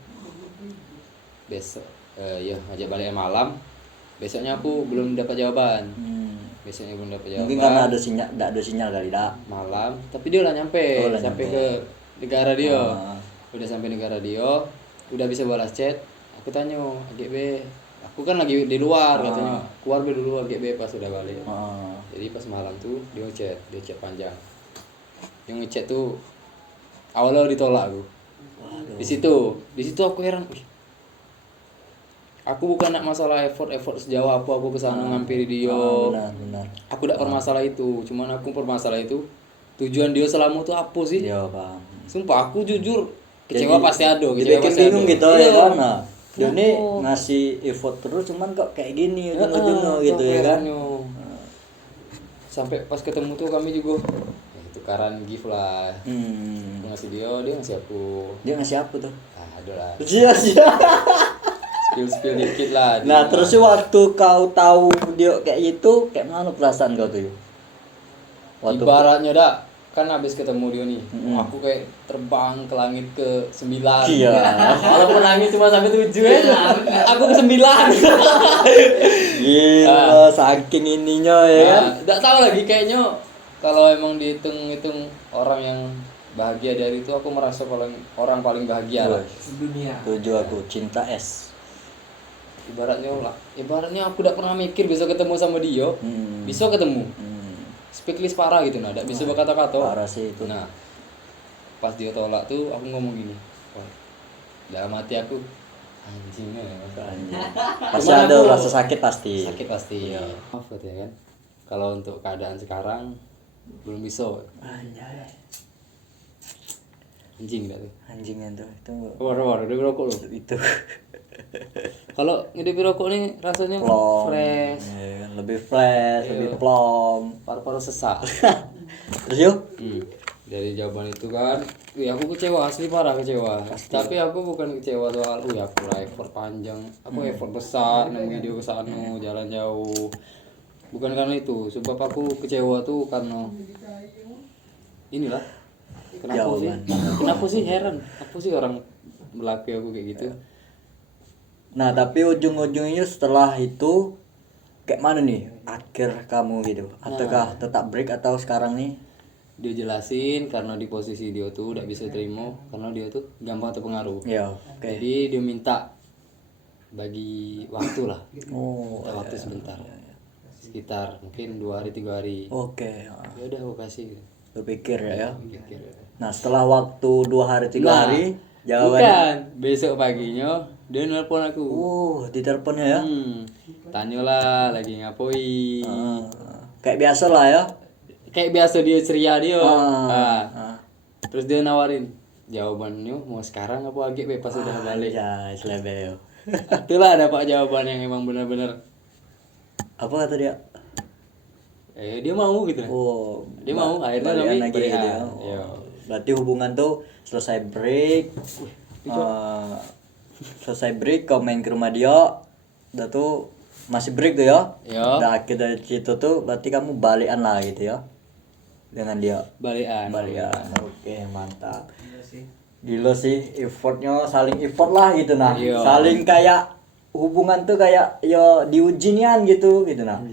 besok ya ajak balik malam, besoknya aku belum dapat jawaban. Besoknya belum dapat jawaban. Mungkin karena ada sinyal, enggak ada sinyal kali dah. Malam, tapi dia udah nyampe, sampai ke negara dia. Udah sampai negara dia, udah bisa balas chat. Aku tanya, AGB, aku kan lagi di luar katanya. Keluar dulu AGB pas udah balik. Jadi pas malam tuh dia chat panjang. Dia ngechat tuh awalnya ditolak aku. Di situ aku heran. Aku bukan nak masalah effort sejauh apa aku kesana ngampiri dia. Benar. Aku tidak permasalah itu, cuman aku permasalah itu tujuan dia selama itu apa sih? Iya, Bang. Sumpah aku jujur kecewa pasti ada, Jadi kecewa pasti bingung ada. gitu ya kan. Nah, dia ini ngasih effort terus cuman kok kayak gini ujung-ujungnya gitu ya kan. Sampai pas ketemu tuh kami juga tukaran gift lah. Aku ngasih dia ngasih aku. Dia ngasih apa tuh? Ada lah. Sia. Spill dikit lah. Nah, terus waktu kau tahu dia kayak itu, kayak mana perasaan kau tuh? Ibaratnya dah, kan habis ketemu dia nih, aku kayak terbang ke langit ke 9. Iya. Walaupun langit cuma sampai 7 ya, aku ke 9. Gila, saking ininya ya kan. Nggak tahu lagi kayaknya kalau emang dihitung-hitung orang yang bahagia dari itu, aku merasa orang paling bahagia lah. Sedunia. Tujuh aku cinta es. Ibaratnya aku udah pernah mikir bisa ketemu sama dia, bisa ketemu. Speechless parah gitu, nah, tidak bisa berkata-kata. Parah sih itu. Nah, pas dia tolak tuh aku ngomong gini, wah, dalam hati aku anjingnya ya. Pasti ada rasa sakit pasti. Sakit pasti. Ya. Maaf ya kan. Kalau untuk keadaan sekarang belum bisa. Anjing enggak tuh? Anjingnya tuh itu. War udah rokok loh. Itu. Kalau ngidupin rokok nih rasanya Plong. fresh, Ya, lebih fresh, lebih plong. paru-paru sesak. Terus yuk? Dari jawaban itu kan, aku kecewa, asli parah kecewa. Tapi aku bukan kecewa soal, aku effort panjang, aku effort besar, nemu video ke sana, jalan jauh. Bukan karena itu, sebab aku kecewa tuh karena inilah. Kenapa sih heran? Apa sih orang berlaku aku kayak gitu? Nah, tapi ujung-ujungnya setelah itu kayak mana nih akhir kamu gitu? Ataukah tetap break atau sekarang nih? Dia jelasin karena di posisi dia tuh udah bisa terima karena dia tuh gampang terpengaruh. Ya, oke. Jadi dia minta bagi waktu lah. Oh, Waktu sebentar. Sekitar mungkin 2 hari 3 hari. oke. Ya udah aku kasih. Berpikir ya. Pikir. Nah, setelah waktu 2 hari 3 hari jawabannya Bukan, besok paginya dia nelpon aku. di teleponnya ya. Tanyalah lagi ngapain. Kayak biasa lah ya. Kayak biasa dia ceria dia. Terus dia nawarin jawabannya mau sekarang apa lagi pas udah balik. Ya, selebel. Itulah dapat jawaban yang emang benar-benar Apa kata dia? dia mau gitu. Dia mau akhirnya balikan kami lagi berikan. gitu ya. Iya. Berarti hubungan tuh selesai break. Selesai break kau main ke rumah dia. Udah tuh masih break tuh ya. Iya. Udah akhir dari situ tuh berarti kamu balikan lah gitu ya. Dengan dia. Balikan. Oke, mantap. Gila sih, effortnya saling effort lah gitu nah. Iya. Saling kayak hubungan tuh kayak ya diujinian gitu nah.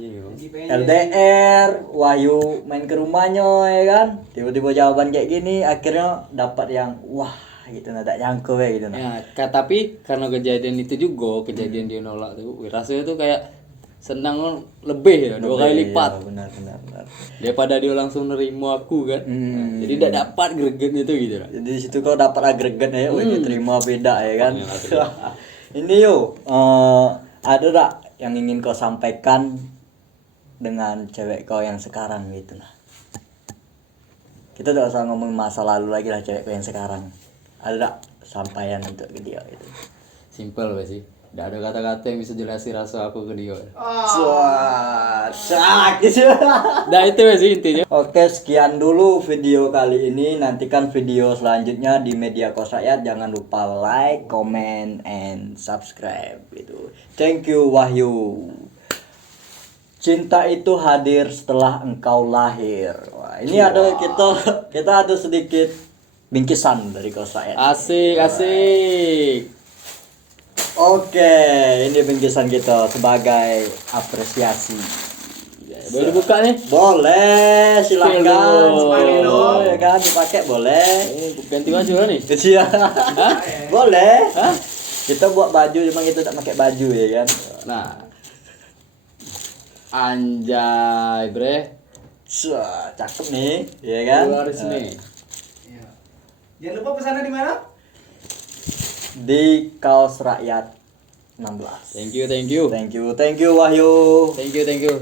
LDR, Wahyu main ke rumahnya ya kan. Tiba-tiba jawaban kayak gini, akhirnya dapat yang wah gitu nah, tak nyangka ya gitu nah. Ya, tapi karena kejadian itu juga, kejadian dia nolak tuh, rasanya tuh kayak senang lebih ya, 2 kali lipat. Iya, benar benar benar. Daripada dia langsung nerima aku kan. Jadi tidak dapat greget itu gitu lah. Jadi di situ kau dapat agregat ya, wih diterima beda ya kan. Iya, Ini yuk, ada tak yang ingin kau sampaikan dengan cewek kau yang sekarang gitu lah. Kita tidak usah ngomong masa lalu lagi lah, cewek kau yang sekarang. Ada tak sampaian untuk ke dia gitu? Simple sih. Tidak ada kata-kata yang bisa jelasin rasa aku ke dia. Wah, sakit. Nah itu sih intinya. Oke, sekian dulu video kali ini. Nantikan video selanjutnya di Media Kos Rakyat. Jangan lupa like, comment, and subscribe gitu. Thank you Wahyu. Cinta itu hadir setelah engkau lahir. Wah, ini ada kita ada sedikit bingkisan dari Kos Rakyat. Asik, asik. Oke, ini bingkisan kita sebagai apresiasi. Boleh dibuka nih? Boleh, silakan. Dipakai dong. Ya kan, dipakai boleh. Ganti baju lah nih. Iya. Boleh. Kita buat baju, cuma kita tak pakai baju ya kan. Nah. Anjay, bre. Wah, cakep nih, ya kan? Keluar sini. Iya. Jangan lupa pesannya di mana? Di Kaos Rakyat 16. Thank you, thank you. Thank you Wahyu. Thank you, thank you.